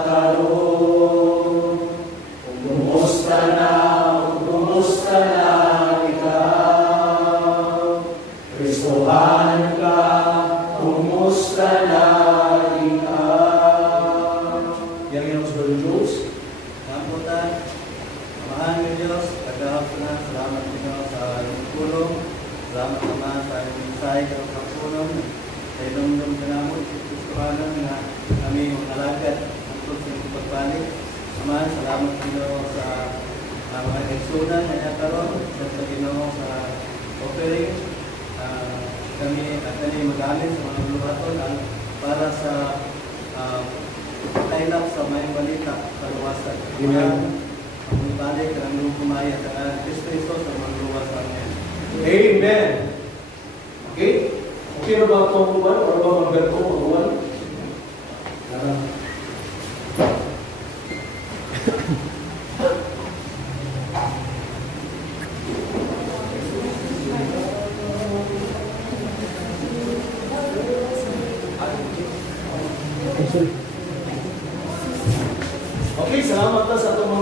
karon? Kumusta na ikaw? Kristohan ka, kumusta na ikaw? Yan yung sa Brother Jules. Kamputan, amahan ng Diyos, tagahapon na, salamat ninyo sa inyong tulong. Salamat naman sa inyong mensahe ng kapulong. Sa ilong-ilong kanamon, Kristohanan na kami alagad ang tulong sa pagbalik. Amahan, salamat ninyo sa mga eksunan na nakaroon sa Ginoo sa offering. Kami magamit sa mga luhaton para sa line-up sa may balita kaluwasan. Amen. Ang balik ang nung kumaya sa Kristo sa mga luwasan niya. Amen. Okay? Okay na ba itong uwan? Or ba mag-verto ang uwan? Okay, salamat na sa itong mga